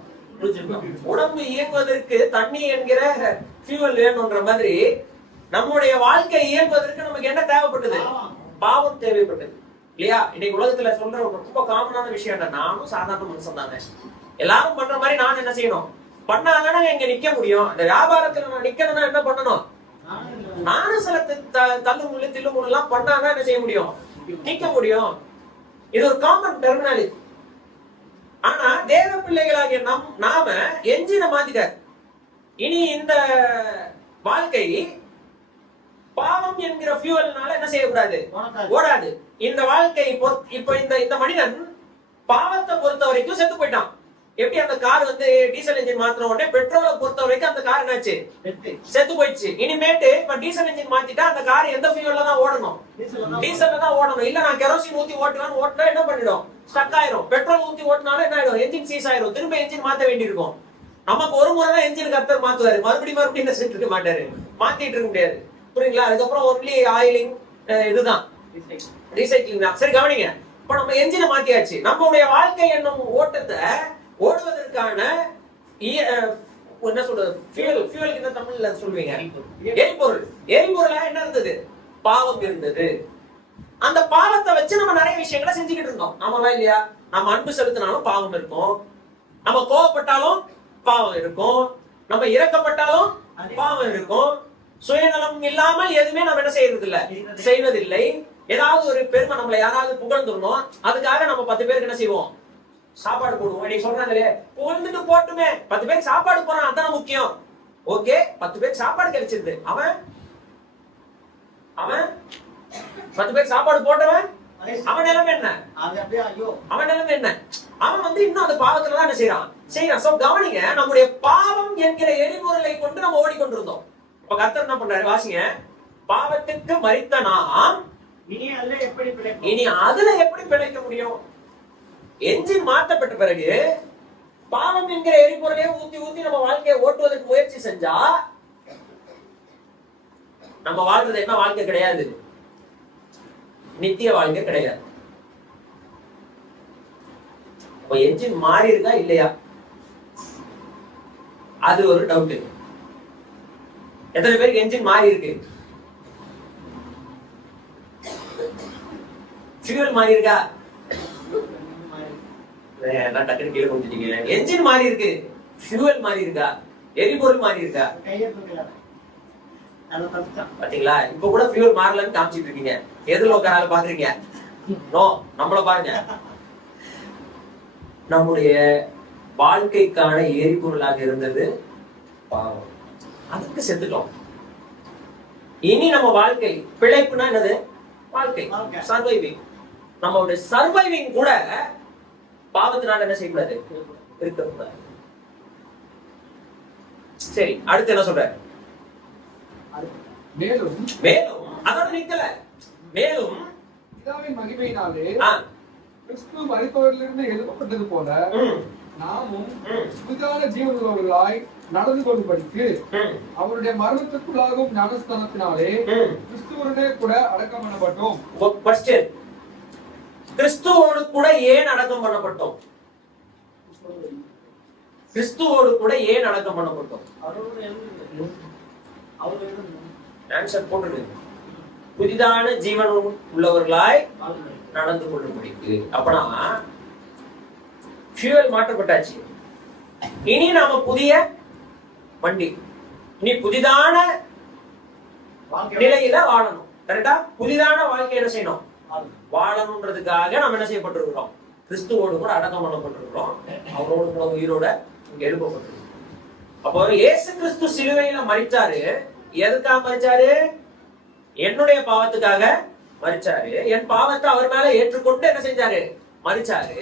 உடம்பு இயங்குவதற்கு தண்ணி என்கிற ஃபியூவல் வேணும்ன்ற மாதிரி நம்முடைய வாழ்க்கை இயங்குவதற்கு நமக்கு என்ன தேவைப்பட்டது? பாவம் தேவைப்பட்டது இல்லையா? இன்னைக்கு உலகத்துல சொல்ற ஒரு ரொம்ப காமனான விஷயம் என்ன, நானும் சாதாரண மனுஷன் தானே, எல்லாரும் பண்ற மாதிரி நான் என்ன செய்யணும், பண்ணாதானே இங்க நிக்க முடியும். அந்த வியாபாரத்துல நான் நிக்கணும்னா என்ன பண்ணணும்? நானும் சில தள்ளுமுள்ளு தில்லுமுள்ளு எல்லாம் பண்ணாதான் என்ன செய்ய முடியும்? நிக்க முடியும். இது ஒரு காமன் டெர்மினாலஜி. ஆனா தேவ பிள்ளைகளாகிய நாம என்ஜினை மாத்திட்டார். இனி இந்த வாழ்க்கை பாவம் என்கிற ஃபியூவல்னால என்ன செய்யக்கூடாது? ஓடாது. இந்த வாழ்க்கை இப்ப இந்த மனிதன் பாவத்தை பொறுத்த வரைக்கும் செத்து போயிட்டான். எப்படி அந்த கார் வந்து டீசல் என்ஜின் மாத்தின உடனே பெட்ரோலை பொறுத்த வரைக்கும் அந்த கார் என்னாச்சு? செத்து போயிடுச்சு. இனிமேட்டு இப்ப டீசல் என்ஜின் மாத்திட்டா அந்த கார் எந்த ஃபியூவல்ல தான் ஓடணும்? டீசல்ல தான் ஓடணும். இல்ல நான் கெரோசின் ஊத்தி ஓட்டுவேன்னு ஓட்டினா என்ன பண்ணிடும்? ஸ்டக் ஆயிரும். பெட்ரோல் ஊத்தி ஓட்டினாலும் என்ன ஆயிடும்? என்ஜின் சீஸ் ஆயிரும். திரும்ப என்ஜின் மாத்த வேண்டியிருக்கும். நமக்கு ஒரு முறை தான் என்ஜின் கர்த்தர் மாத்துவாரு, மறுபடியும் என்ன செஞ்சுட்டு இருக்க மாட்டாரு, மாத்திட்டு இருக்க முடியாது. புரியுங்களா? அதுக்கப்புறம் ஒன்லி ஆயிலிங், இதுதான் ரீசைக்ளிங் தான். சரி கவனிங்க, இப்ப நம்ம என்ஜினை மாத்தியாச்சு. நம்மளுடைய வாழ்க்கை என்னும் ஓட்டத்தை ஓடுவதற்கான என்ன சொல்றது, ஃபியூவலுக்கு என்ன தமிழ்ல சொல்லுவீங்க? எரிபொருள். எரிபொருளா என்ன இருந்தது? பாவம் இருந்தது. அந்த பாவத்தை வச்சு நம்ம நிறைய விஷயங்களை செஞ்சுக்கிட்டு இருந்தோம். ஆமாவா இல்லையா? நம்ம அன்பு செலுத்தினாலும் பாவம் இருக்கும், நம்ம கோவப்பட்டாலும் பாவம் இருக்கும், நம்ம இறக்கப்பட்டாலும் பாவம் இருக்கும். சுயநலம் இல்லாமல் எதுவுமே நம்ம என்ன செய்வதில்லை. ஏதாவது ஒரு பெருமை, நம்மளை யாராவது புகழ்ந்துடணும், அதுக்காக நம்ம 10 பேருக்கு என்ன செய்வோம்? சாப்பாடு போடுவோம். நீ சொல்றாங்களே புகழ்ந்துட்டு போட்டுமே, 10 பேருக்கு சாப்பாடு போறான், அதான முக்கியம். ஓகே, 10 பேருக்கு சாப்பாடு கிடைச்சிருது. அவன் 10 பேருக்கு சாப்பாடு போட்டவன் அவன் நிலைமை என்ன? அது அப்படியே ஐயோ அவன் நிலைமை என்ன? அவன் இன்னும் அந்த பாவத்துலதான் என்ன செய்யறான். சோ கவனிங்க, நம்முடைய பாவம் என்கிற எரிபொருளை கொண்டு நம்ம ஓடிக்கொண்டிருந்தோம். இப்ப கர்த்தர் என்ன பண்றாரு வாசிங்க. பாவத்துக்கு மரித்த நாம் இனி அதுல எப்படி பிழைக்க முடியும்? என்ஜின் மாற்றப்பட்ட பிறகு பாவம் என்கிற எரிபொருளையே ஊத்தி ஊத்தி நம்ம வாழ்க்கையை ஓட்டுவதற்கு முயற்சி செஞ்சா நம்ம வாழ்றது என்ன வாழ்க்கை கிடையாது, நித்திய வாழ்க்கை கிடையாது. என்ஜின் மாறி இருக்கா இல்லையா, அது ஒரு டவுட். எத்தனை பேருக்கு என்ஜின் மாறி இருக்கு? ஃபியூல் மாறி இருக்கா? டக்குனு கீழே கொடுத்துட்டீங்க. என்ஜின் மாறி இருக்கு, ஃபியூல் மாறி இருக்கா, எரிபொருள் மாறி இருக்கா? பாத்தீங்களா? இப்ப கூட ஃபியூல் மாறலன்னு காமிச்சிட்டு இருக்கீங்க. எதுல உட்காரால பாக்குறீங்க? நோ, நம்மள பாருங்க. நம்முடைய வாழ்க்கைக்கான எரிபொருளாக இருந்தது பாவம். அதுக்கு செத்துட்டோம். இனி நம்ம வாழ்க்கை பிழைப்புனா என்னது? வாழ்க்கை, சர்வைவிங். நம்மளுடைய சர்வைவிங் கூட பாவத்தினால என்ன செய்யக்கூடாது, இருக்கக்கூடாது. சரி, அடுத்து என்ன சொல்ற? மேலும் அதோட நிக்கல. மேலும் பிதாவின் மகிமையினாலே கிறிஸ்து மரித்தவரிலிருந்து எழுப்பப்பட்டது போல நாமும் புதிதான ஜீவனுள்ளவர்களாய் நடந்து கொள்ளும்படிக்கு அவருடைய மரணத்துக்குள்ளாகும் ஞானஸ்தானத்தினாலே கிறிஸ்துவுடனே கூட அடக்கம் பண்ணப்பட்டோம். கிறிஸ்துவோடு கூட ஏன் அடக்கம் பண்ணப்பட்டோம்? கிறிஸ்துவோடு கூட ஏன் அடக்கம் பண்ணப்பட்டோம்? ஆன்சர் போட்டுருக்கு. புதிதான ஜீவன் உள்ளவர்களாய் நடந்து கொள்ளும்படிக்கு. அப்பனா ஃபியூவல் மாற்றப்பட்டாச்சு. இனி நாம புதிய வண்டி, இனி புதிதான நிலையில வாழணும். கரெக்டா? புதிதான வாழ்க்கை என்ன செய்யணும்? வாழணுன்றதுக்காக நம்ம என்ன செய்யப்பட்டிருக்கிறோம்? கிறிஸ்துவோடு கூட அடக்கம் பண்ணப்பட்டிருக்கிறோம். அவரோடு கூட உயிரோட இங்க எழுப்பப்பட்டிருக்கிறோம். அப்போ இயேசு கிறிஸ்து சிலுவையில மரிச்சாரு. எதுக்காக மரிச்சாரு? என்னுடைய பாவத்துக்காக மரிச்சாரு. என் பாவத்தை அவர் மேல ஏற்றுக்கொண்டு என்ன செஞ்சாரு? மரிச்சாரு.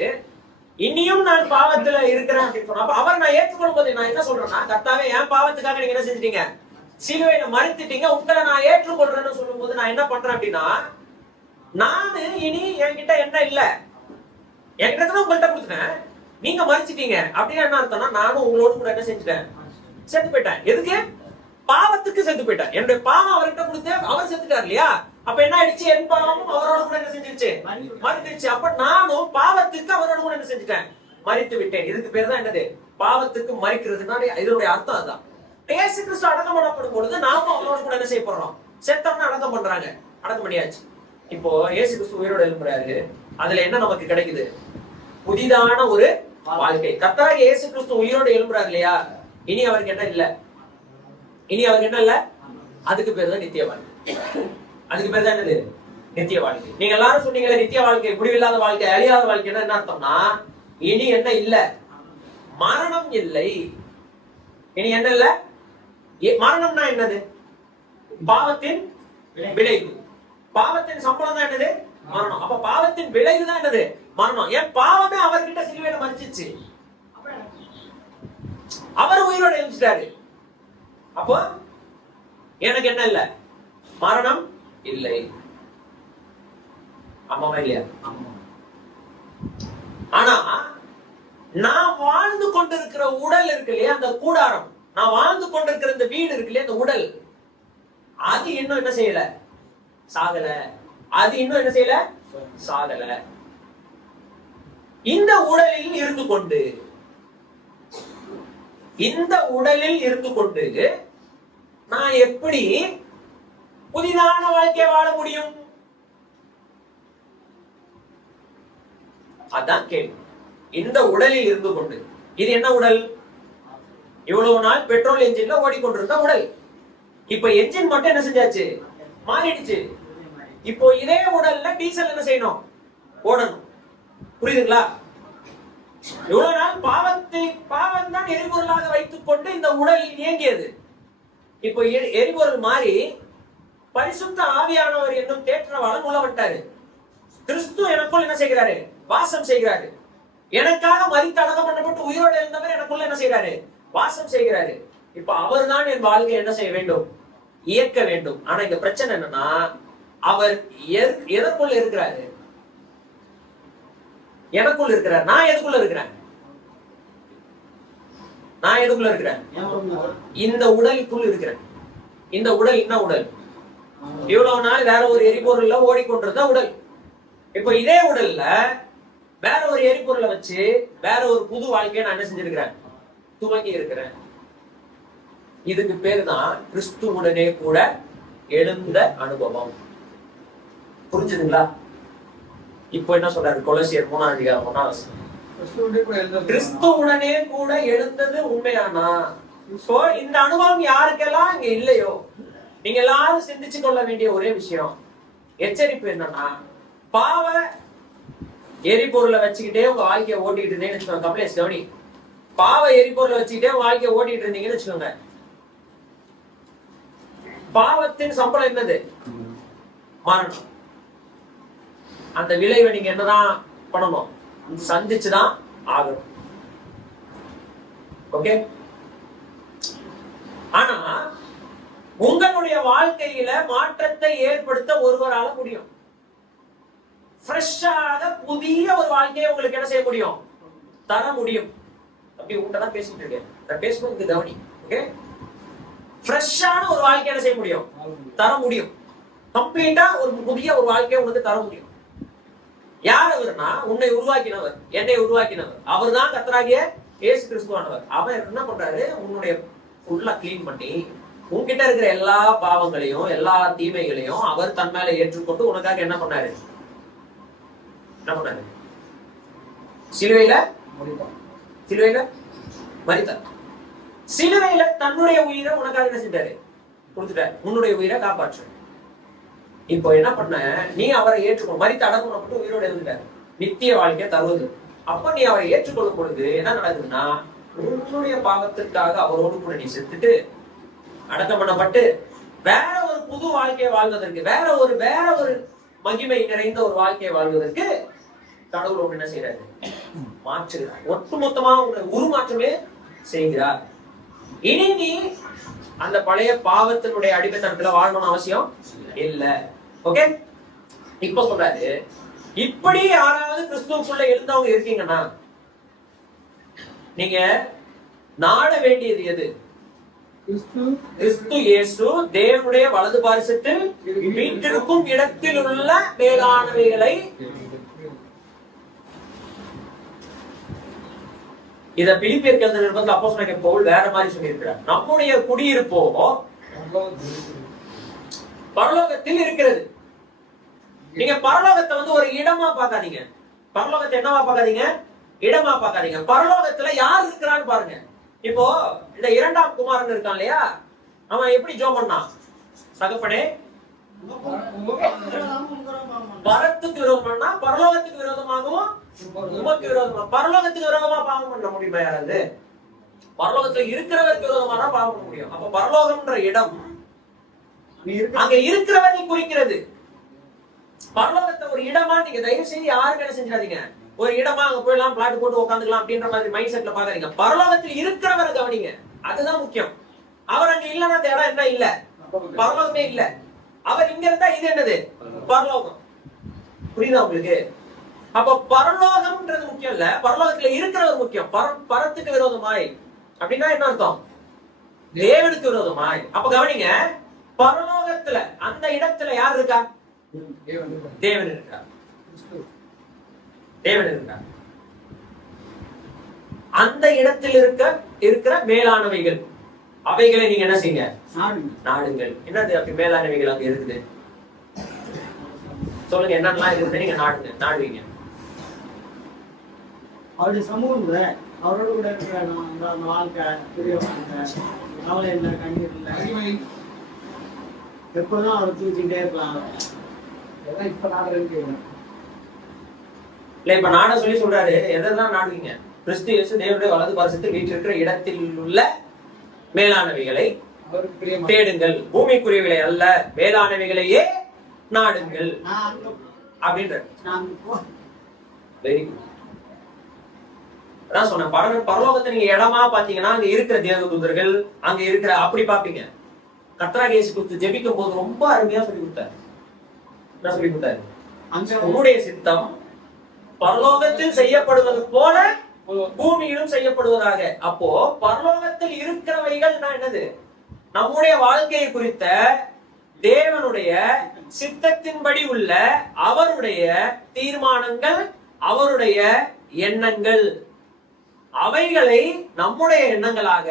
இனியும் நான் பாவத்துல இருக்கிறேன் அப்படின்னு சொன்னா, அப்ப அவர் நான் ஏற்றுக்கொள்ளும் போது நான் என்ன சொல்றேன்னா, கர்த்தாவே என் பாவத்துக்காக நீங்க என்ன செஞ்சிட்டீங்க? சிலுவையில மரித்துட்டீங்க, உங்களை நான் ஏற்றுக்கொள்றேன்னு சொல்லும் போது நான் என்ன பண்றேன் அப்படின்னா, நானு இனி என்கிட்ட என்ன இல்ல, என்கிட்ட உங்கள்கிட்ட கொடுத்துட்டேன், நீங்க மரிச்சிட்டீங்க அப்படின்னு என்ன அர்த்தம்னா, நானும் உங்களோடு கூட என்ன செஞ்சுட்டேன்? செத்து போயிட்டேன். எதுக்கு? பாவத்துக்கு செத்து போயிட்டேன். என்னுடைய பாவம் அவர்கிட்ட கொடுத்து அவர் செத்துட்டார் இல்லையா? அப்ப என்ன ஆயிடுச்சு? என் பாவமும் அவரோட கூட என்ன செஞ்சிருச்சு? மரிச்சிருச்சு. அப்ப நானும் பாவத்துக்கு அவரோட கூட என்ன செஞ்சுட்டேன்? மரித்து விட்டேன். இதுக்கு பேர் தான் என்னது? பாவத்துக்கு மரிக்கிறதுனா இதனுடைய அர்த்தம் அதான். இயேசு கிறிஸ்து அடக்கம் பண்ணப்படும் பொழுது நாமும் அவரோட கூட என்ன செய்ய போறோம்? செத்தவன அடக்கம் பண்றாங்க, அடக்கம் பண்ணியாச்சு. இப்போ இயேசு கிறிஸ்து உயிரோட எழும்புறாரு. அதுல என்ன நமக்கு கிடைக்குது? புதிதான ஒரு வாழ்க்கை. கர்த்தராகிய இயேசு கிறிஸ்து உயிரோட எழும்புறாரு இல்லையா? இனி அவருக்கு என்ன இல்ல? இனி அவருக்கு என்ன இல்ல? அதுக்கு பேர் தான் நித்திய வாழ்க்கை. அதுக்கு பேர் தான் என்னது? நித்திய வாழ்க்கை. நீங்க எல்லாரும் சொன்னீங்களே நித்திய வாழ்க்கை, முடிவில்லாத வாழ்க்கை, அழியாத வாழ்க்கை. என்ன அர்த்தம்னா, இனி என்ன இல்ல? மரணம் இல்லை. இனி என்ன இல்ல? மரணம்னா என்னது? பாவத்தின் விளைவு. பாவத்தின் சம்பளம் தான் என்னது? மரணம். அப்ப பாவத்தின் விளைவு தான் என்னது? மரணம். ஏன்? பாவமே அவர்கிட்ட சிலுவையில மரிச்சிச்சு, அவர் உயிரோட எழுந்துட்டாரு. அப்போ எனக்கு என்ன இல்ல? மரணம் இல்லை. ஆமாமா இல்லையா? ஆனா நான் வாழ்ந்து கொண்டிருக்கிற உடல் இருக்கு இல்லையா, அந்த கூடாரம், நான் வாழ்ந்து கொண்டிருக்கிற இந்த வீடு இருக்கு இல்லையா, அந்த உடல், அது இன்னும் என்ன செய்யல? சாகல. அது இன்னும் என்ன செய்யல? சாகல. இந்த உடலில் இருந்து கொண்டு நான் எப்படி புதிதான வாழ்க்கையை வாழ முடியும்? அதான் கேள்வி. இந்த உடலில் இருந்து கொண்டு, இது என்ன உடல்? இவ்வளவு நாள் பெட்ரோல் என்ஜின்ல ஓடிக்கொண்டிருந்த உடல். இப்ப என்ஜின் மட்டும் என்ன செஞ்சாச்சு? மாறிடுச்சு. இப்போ இதே உடல்ல டீசல் என்ன செய்யணும்? ஓடணும். புரியுதுங்களா? இவ்வளவு நாள் பாவம் தான் எரிபொருளாக வைத்துக் கொண்டு இந்த உடல் இயங்கியது. இப்போ எரிபொருள் மாறி பரிசுத்த ஆவியானவர் என்னும் தேற்றவாளன் உள்ள வந்துட்டாரு. கிறிஸ்து எனக்குள் என்ன செய்கிறாரு? வாசம் செய்கிறாரு. எனக்காக மரித்து அடக்கம் பண்ணப்பட்டு உயிரோடு இருந்தவர் எனக்குள்ள என்ன செய்கிறாரு? வாசம் செய்கிறாரு. இப்ப அவர் தான் என் வாழ்க்கை என்ன செய்ய வேண்டும்? இயக்க வேண்டும். ஆனா இங்க பிரச்சனை என்னன்னா, அவர் எதற்குள்ள இருக்கிறாரு? எனக்குள்ள இருக்கிறார். நான் எதுக்குள்ள இருக்கிறேன்? நான் எதுக்குள்ள இருக்கிறேன்? இந்த உடலுக்குள் இருக்கிறேன். இந்த உடல் என்ன உடல்? இவ்வளவு நாள் வேற ஒரு எரிபொருள்ல ஓடிக்கொண்டிருந்த உடல். இப்ப இதே உடல்ல வேற ஒரு எரிபொருளை வச்சு வேற ஒரு புது வாழ்க்கையை நான் என்ன செஞ்சிருக்கிறேன்? துவங்கி இருக்கிறேன். இதுக்கு பேரு தான் கிறிஸ்துவுடனே கூட எழுந்த அனுபவம். புரிஞ்சுதுங்களா? இப்போ என்ன சொல்றாரு? கொலோசியர் 3:1. கிறிஸ்துவுடனே கூட எழுந்தது உண்மையானா? சோ இந்த அனுபவம் யாருக்கெல்லாம் இங்க இல்லையோ, நீங்க எல்லாரும் சிந்திச்சு கொள்ள வேண்டிய ஒரே விஷயம், எச்சரிப்பு என்னன்னா, பாவ எரிபொருளை வச்சுக்கிட்டே உங்க வாழ்க்கையை ஓட்டிட்டு இருந்தீங்கன்னு வச்சுக்கோங்க. கமலேஷ் கவனி, பாவ எரிபொருளை வச்சுக்கிட்டே வாழ்க்கையை ஓட்டிட்டு இருந்தீங்கன்னு வச்சுக்கோங்க. பாவத்தின் சம்பளம் என்னது? மரணம். அந்த விளைவை நீங்க என்னதான் பண்ணணும்? சந்திச்சுதான் ஆகணும். ஓகே. ஆனா உங்களுடைய வாழ்க்கையில மாற்றத்தை ஏற்படுத்த ஒருவரால முடியும். ஃப்ரெஷ்ஷாக புதிய ஒரு வாழ்க்கையை உங்களுக்கு என்ன செய்ய முடியும்? தர முடியும். அப்படி உங்கள்கிட்ட தான் பேசிட்டு இருக்கேன். நான் பேசும்போது கவனி. ஓகே. ஃப்ரெஷ்ஷான ஒரு வாழ்க்கை என்ன செய்ய முடியும்? தர முடியும். கம்ப்ளீட்டா ஒரு புதிய ஒரு வாழ்க்கையை உங்களுக்கு தர முடியும். யார் அவர்னா, உன்னை உருவாக்கினவர், என்னை உருவாக்கினவர். அவர் தான் கர்த்தராகிய இயேசு கிறிஸ்துவானவர். அவர் என்ன பண்றாரு? உன்னுடைய ஃபுல்லா கிளீன் பண்ணி உன்கிட்ட இருக்கிற எல்லா பாவங்களையும் எல்லா தீமைகளையும் அவர் தன் மேல ஏற்றுக்கொண்டு உனக்காக என்ன பண்ணாரு? என்ன பண்ணாரு? சிலுவையில மரித்தார். சிலுவையில தன்னுடைய உயிரை உனக்காக என்ன செஞ்சாரு? கொடுத்துட்டாரு. உன்னுடைய உயிரை காப்பாற்று. இப்போ என்ன பண்ண? நீ அவரை ஏற்றுக்கொள். மரித்து அடக்கம் பண்ணப்பட்டு உயிரோடு எழுதுட்டாரு. நித்திய வாழ்க்கையை தருவது. அப்ப நீ அவரை ஏற்றுக்கொள்ளும் பொழுது என்ன நடக்குதுன்னா, உன்னுடைய பாவத்திற்காக அவரோடு கூட நீ செத்துட்டு அடக்கம் பண்ணப்பட்டு வேற ஒரு புது வாழ்க்கையை வாழ்வதற்கு, வேற ஒரு மகிமை நிறைந்த ஒரு வாழ்க்கையை வாழ்வதற்கு கடவுள் என்ன செய்யறாரு? மாற்றுகிறார். ஒட்டுமொத்தமா உங்களை உருமாற்றமே செய்கிறார். இனி நீ அந்த பழைய பாவத்தினுடைய அடிமைத்தனத்துல வாழணும்னு அவசியம் இல்ல. ஓகே. இப்ப சொல்றாரு, இப்படி யாராவது கிறிஸ்துவுக்குள்ள எழுந்தவங்க இருக்கீங்கன்னா நீங்க நாட வேண்டியது எது? கிறிஸ்து இயேசு தேவனுடைய வலது பாரிசத்தில் வீட்டிற்கும் இடத்தில் உள்ள மேலானவைகளை. இத பிலிப்பியருக்கு எழுதின நிருபத்தில் அப்போஸ்தலனாகிய பவுல் வேற மாதிரி சொல்லியிருக்கிறார். நம்முடைய குடியிருப்போ பரலோகத்தில் இருக்கிறது. நீங்க பரலோகத்தை ஒரு இடமா பார்க்காதீங்க. பரலோகத்தை என்னவா பார்க்காதீங்க? இடமா பார்க்காதீங்க. பரலோகத்துல யார் இருக்கிறான்னு பாருங்க. இப்போ இந்த 2ஆம் குமாரன் இருக்கான் இல்லையா, அவன் எப்படி ஜெபம் பண்ணான்? தகப்பனே, வரத்துக்கு விரோதமா பரலோகத்துக்கு விரோதமாகவும் உமக்கு விரோதமா. பரலோகத்துக்கு விரோதமா பாவம் பண்ண முடியுமா யாராவது? பரலோகத்துல இருக்கிறவருக்கு விரோதமா தான் பாவம் பண்ண முடியும். அப்ப பரலோகம்ன்ற இடம் அங்க இருக்கிறவரை குறிக்கிறது. பரலோகத்தை ஒரு இடமா நீங்க தயவு செய்து யாருக்கு என்ன செஞ்சாதீங்க, ஒரு இடமா அங்க போயெல்லாம் பிளாட் போட்டு உட்காந்துக்கலாம் அப்படின்ற மாதிரி மைண்ட் செட்ல பாக்காதீங்க. பரலோகத்தில் இருக்கிறவரை கவனிங்க. அதுதான் முக்கியம். அவர் அங்க இல்லன்னா அந்த இடம் என்ன இல்ல, பரலோகமே இல்ல. அவர் இங்க இருந்தா இது என்னது? பரலோகம். புரியுதா உங்களுக்கு? அப்ப பரலோகம்ன்றது முக்கியம் இல்ல, பரலோகத்துல இருக்கிறவர் முக்கியம். பரத்துக்கு விரோதமாய் அப்படின்னா என்ன அர்த்தம்? தேவனுக்கு விரோதமாய். அப்ப கவனிங்க, பரலோகத்துல அந்த இடத்துல யார் இருக்கா? தேவன் இருக்கா. தேவன் இருக்கா. அந்த இடத்தில் இருக்கிற மேலானவைகள், அவைகளை நீங்க என்ன செய்யுங்க? நாடுங்கள். என்னது அப்படி மேலானவைகள் அங்க இருக்குது? சொல்லுங்க, என்னெல்லாம் இருக்குது? நீங்க நாடுவீங்க. அவருடைய சமூகம், அவரோட கூட இருக்கிற அந்த வாழ்க்கை, பெரிய வாழ்க்கை, கவலை இல்லை, கண்ணீர் இல்லை, எப்பதான் அவரை தூக்கிட்டே இருக்கலாம். இப்ப நாடுறேன்னு இல்ல, இப்ப நாட சொல்லி சொல்றாரு. எதெல்லாம் நாடுவீங்க? கிறிஸ்து இயேசு தேவனுடைய வலது பாரிசத்தில் வீற்றிருக்கிற இடத்தில் உள்ள மேலானவைகளை தேடுங்கள், பூமிக்குரியவைகளை அல்ல, மேலானவைகளையே நாடுங்கள். அப்படின்ற. நாங்க வெரி குட். அதான் சொன்னேன், பரலோகத்தை நீங்க இடமா பாத்தீங்கன்னா அங்க இருக்கிற தேவதூதர்கள், அங்க இருக்கிற அப்படி பாப்பீங்க. கர்த்தராகிய இயேசு கிறிஸ்து ஜெபிக்கும் போது ரொம்ப அருமையா சொல்லி கொடுத்தாரு. என்ன சொல்லி கொடுத்தாரு? உன்னுடைய சித்தம் பரலோகத்தில் செய்யப்படுவது போல பூமியிலும் செய்யப்படுவதாக. அப்போ பரலோகத்தில் இருக்கிறவைகள் என்னது? நம்முடைய வாழ்க்கையை குறித்த தேவனுடைய சித்தத்தின்படி உள்ள அவருடைய தீர்மானங்கள், அவருடைய எண்ணங்கள். அவைகளை நம்முடைய எண்ணங்களாக,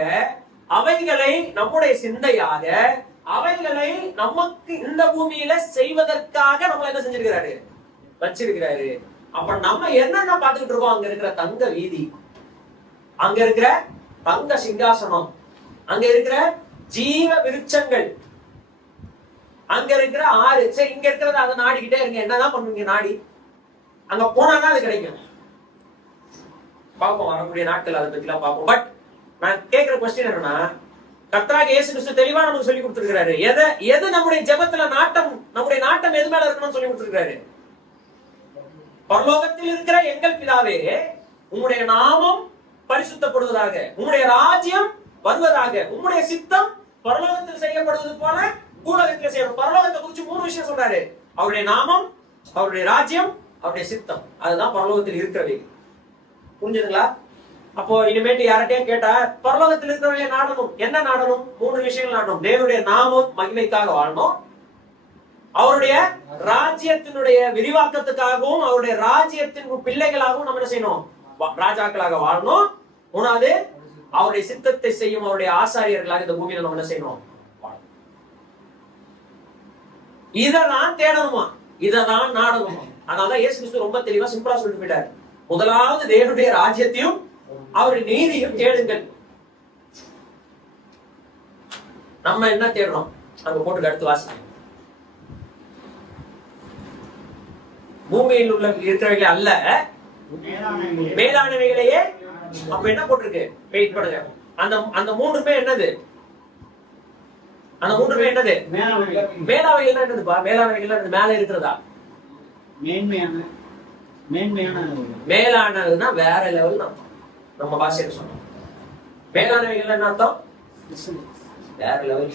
அவைகளை நம்முடைய சிந்தையாக, அவைகளை நமக்கு இந்த பூமியில செய்வதற்காக நம்மள என்ன செஞ்சிருக்கிறாரு? வச்சிருக்கிறாரு. அப்ப நம்ம என்னென்ன பார்த்துக்கிட்டு இருக்கோம்? அங்க இருக்கிற தங்க வீதி, அங்க இருக்கிற தங்க சிங்காசனம், அங்க இருக்கிற ஜீவ விருட்சங்கள், அங்க இருக்கிற ஆறு. சரி, இங்க இருக்கிறத அதை நாடிக்கிட்டே இருங்க. என்னதான் பண்ணுவீங்க நாடி? அங்க போனா அது கிடைக்கும். பார்ப்போம், வரக்கூடிய நாட்கள் அதை பத்தி எல்லாம் பார்ப்போம். பட் நான் கேட்கிற கொஸ்டின் என்னன்னா, கர்த்தராகிய இயேசு கிறிஸ்து தெளிவா நமக்கு சொல்லி கொடுத்திருக்கிறாரு. எது நம்முடைய ஜெபத்துல நாட்டம், நம்முடைய நாட்டம் எது மேல இருக்கணும்னு சொல்லி கொடுத்திருக்கிறாரு. பரலோகத்தில் இருக்கிற எங்கள் பிதாவே, உம்முடைய நாமம் பரிசுத்தப்படுவதாக, உம்முடைய ராஜ்யம் வருவதாக, உம்முடைய சித்தம் பரலோகத்தில் செய்யப்படுவது போல பூலோகத்தில் செய்யணும். பரலோகத்தை குறிச்சு 3 விஷயம் சொல்றாரு. அவருடைய நாமம், அவருடைய ராஜ்யம், அவருடைய சித்தம். அதுதான் பரலோகத்தில் இருக்கிறவை. புரிஞ்சுதுங்களா? அப்போ இனிமேட்டு யார்கிட்டயும் கேட்டா பரலோகத்தில் இருக்கிறவங்க நாடணும். என்ன நாடணும்? 3 விஷயங்கள் நாடணும். தேவனுடைய நாமம் மகிமைக்காக வாழணும், அவருடைய ராஜ்யத்தினுடைய விரிவாக்கத்துக்காகவும், அவருடைய ராஜ்யத்தின் பிள்ளைகளாகவும் நம்ம என்ன செய்யணும்? ராஜாக்களாக வாழணும். 3வது, அவருடைய சித்தத்தை செய்யும் அவருடைய ஆசாரியர்களாக இந்த பூமியில நம்ம என்ன செய்யணும்? இததான் தேடணுமா, இததான் நாடணுமா? அதனால இயேசு கிறிஸ்து ரொம்ப தெளிவா சிம்பிளா சொல்லிட்டு போயிட்டார். முதலாவது தேவனுடைய ராஜ்யத்தையும் அவருடைய நீதியும் தேடுங்கள். நம்ம என்ன தேடுறோம்? அங்க போட்டு அடுத்து வாசி. பூமியில் உள்ள இருக்கிறவைகளை அல்ல, மேலானவைகளையே. அப்ப என்ன போட்டிருக்கு? வெயிட் பண்ணுங்க. அந்த 3மே என்னது? அந்த 3மே என்னது? மேலாவைகள் என்னதுப்பா? மேலாவைகள் மேல இருக்கிறதா? மேலானதுன்னா வேற லெவல். நம்ம பாஷையில சொன்னோம். மேலானவைகள் என்ன அர்த்தம்? வேற லெவல்.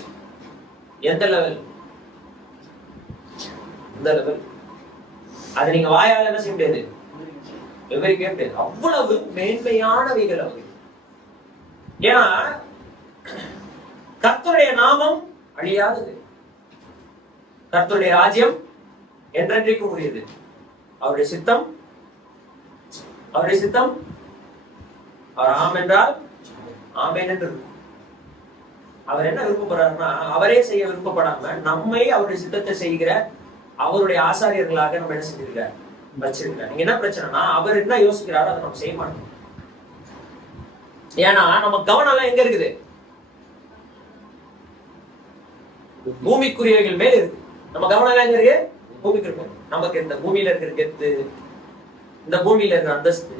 எந்த லெவல்? இந்த லெவல். அது நீங்க வாயால என்ன செய்ய முடியாது, விவரிக்கவே முடியாது. அவ்வளவு மேன்மையானவைகள் அவை. ஏன்னா கர்த்தருடைய நாமம் அழியாதது, கர்த்தருடைய ராஜ்யம் என்றென்றைக்கும் உரியது, அவருடைய சித்தம், அவருடைய சித்தம் அவர் ஆம் என்றால் ஆமேன் என்று. அவர் என்ன விருப்பப்படுறாருன்னா, அவரே செய்ய விருப்பப்படாம நம்மை அவருடைய சித்தத்தை செய்கிற அவருடைய ஆசாரியர்களாக நம்ம என்ன செஞ்சிருக்காரு? வச்சிருக்காரு. நீங்க என்ன பிரச்சனைனா, அவர் என்ன யோசிக்கிறாரோ அதை நம்ம செய்ய மாட்டோம். ஏன்னா நம்ம கவனம் எல்லாம் எங்க இருக்குது? பூமிக்குரியவைகள் மேல இருக்கு. நம்ம கவனம் எல்லாம் எங்க இருக்கு? பூமிக்கு இருக்கு. நமக்கு இந்த பூமியில இருக்கிற கெத்து, இந்த பூமியில இருக்கிற அந்தஸ்து,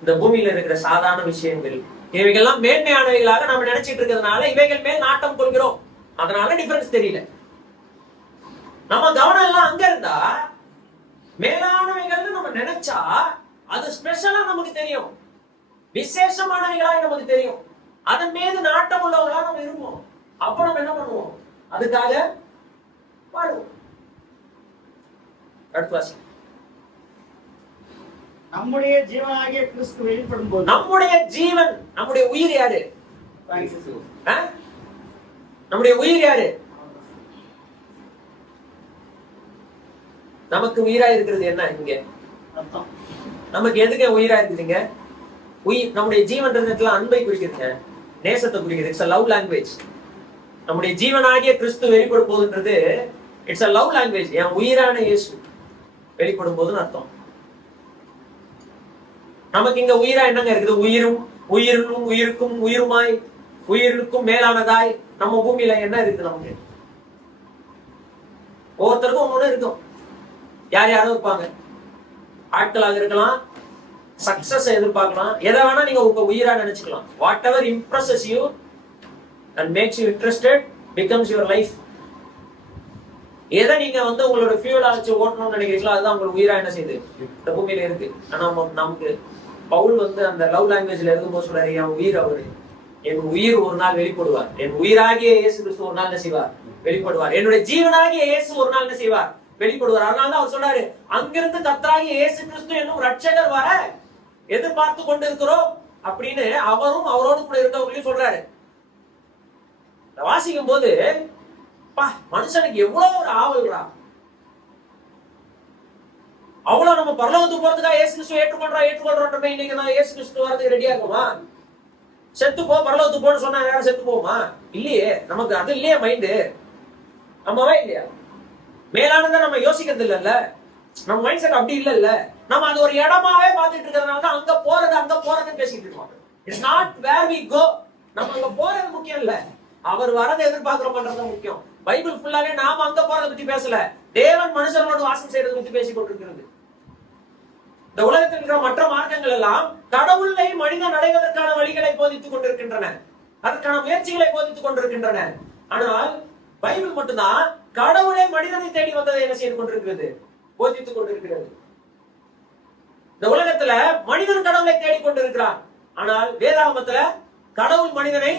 இந்த பூமியில இருக்கிற சாதாரண விஷயங்கள், இவைகள்லாம் மேன்மையானவைகளாக நம்ம நினைச்சிட்டு இருக்கிறதுனால இவைகள் மேல் நாட்டம் கொள்கிறோம். அதனால டிஃபரன்ஸ் தெரியல. நம்ம கவனம் எல்லாம் அங்க இருந்தா, மேலானவைகள்னு நம்ம நினைச்சா அது ஸ்பெஷலா நமக்கு தெரியும், விசேஷமானவைகளா நமக்கு தெரியும். அதன் மீது நாட்டம் உள்ளவர்களா நம்ம இருப்போம். அப்ப நம்ம என்ன பண்ணுவோம்? அதுக்காக பாடுவோம். அடுத்த வாசி. நம்முடைய ஜீவனாகிய கிறிஸ்து வெளிப்படும் போது, நம்முடைய ஜீவன், நம்முடைய உயிர் யாரு? நம்முடைய உயிர் யாரு? நமக்கு உயிரா இருக்கிறது என்ன? இங்க நமக்கு எதுக்கு உயிரா இருக்குதுங்க? உயிர், நம்முடைய ஜீவன்றதுல அன்பை குறிக்கிறதுங்க, நேசத்தை குறிக்கிறது. It's a love language. நம்முடைய ஜீவனாகிய கிறிஸ்து வெளிப்படும் போதுன்றது இட்ஸ் a love language. என் உயிரான இயேசு வெளிப்படும் போதுன்னு அர்த்தம். நமக்கு இங்க உயிரா என்னங்க இருக்குது? உயிரும் உயிரும் உயிருக்கும் உயிருமாய் உயிருக்கும் மேலானதாய் நம்ம பூமியில என்ன இருக்குது? நமக்கு ஒவ்வொருத்தருக்கும் ஒண்ணு இருக்கும். யார் யாரும் இருப்பாங்க. ஆட்களாக இருக்கலாம், சக்சஸ் எதிர்பார்க்கலாம், எதை வேணா நீங்க உங்க உயிரா நினைச்சுக்கலாம். Whatever impresses you and makes you interested becomes your life. எதை நீங்க உங்களோட ஃபியூலா வச்சு ஓட்டணும்னு நினைக்கிறீங்களோ அதுதான் உங்களுக்கு உயிரா என்ன செய்யுது இந்த பூமியில இருக்கு. ஆனா நமக்கு பவுல் அந்த லவ் லாங்குவேஜ்ல இருக்கும்போது சொல்றாரு, என் உயிர் அவரு, என் உயிர் ஒரு நாள் வெளிப்படுவார், என் உயிராகிய இயேசு கிறிஸ்து ஒரு நாள் என்ன செய்வார், வெளிப்படுவார், என்னுடைய ஜீவனாகிய இயேசு ஒரு நாள் என்ன செய்வார், வெளிப்படுவார். அதனாலதான் அவர் சொல்றாரு, அங்கிருந்து கர்த்தராகிய இயேசு கிறிஸ்து என்னும் ரட்சகர் வர எதிர்பார்த்து கொண்டு இருக்கிறோம் அப்படின்னு அவரும் அவரோடு கூட இருந்தவங்களையும் சொல்றாரு. வாசிக்கும் போது மனுஷனுக்கு எவ்வளவு ஒரு ஆவல்றா, அவ்வளவு நம்ம பரலோகத்துக்கு போறதுக்காக இயேசு கிறிஸ்துவை ஏற்றுக்கொள்றோம். இன்னைக்கு நான் இயேசு கிறிஸ்து வரதுக்கு ரெடியா இருக்குமா? செத்து போ பரலோகத்துக்கு போன்னு சொன்னா யாரும் செத்து போமா? இல்லையே, நமக்கு அது இல்லையே மைண்டு, நம்மவே இல்லையா? மேலானதை நம்ம யோசிக்கிறது இல்லைல்ல, நம்ம மைண்ட் செட் அப்படி இல்லைல்ல. நம்ம அது ஒரு இடமாவே பார்த்துட்டு இருக்கிறதுனால அங்க போறதுன்னு பேசிட்டு இருக்கோம். It's not where we go. நம்ம அங்க போறது முக்கியம் இல்ல, அவர் வரதை எதிர்பார்க்கிறோம்ன்றது முக்கியம். பைபிள் ஃபுல்லாவே நாம அங்க போறதை பத்தி பேசல, தேவன் மனுஷனோட வாசம் செய்யறதை பத்தி பேசி கொண்டிருக்கிறது. இந்த உலகத்தில் இருக்கிற மற்ற மார்க்கங்கள் எல்லாம் கடவுளை மனிதன் அடைவதற்கான வழிகளை போதித்துக் கொண்டிருக்கின்றன, அதற்கான முயற்சிகளை போதித்துக் கொண்டிருக்கின்றன. ஆனால் பைபிள் மட்டும்தான் கடவுளை மனிதனை தேடி வந்ததை என்ன செய்து கொண்டிருக்கிறது, போதித்துக் கொண்டிருக்கிறது. இந்த உலகத்துல மனிதன் கடவுளை தேடிக்கொண்டிருக்கிறான், ஆனால் வேதாகமத்துல கடவுள் மனிதனை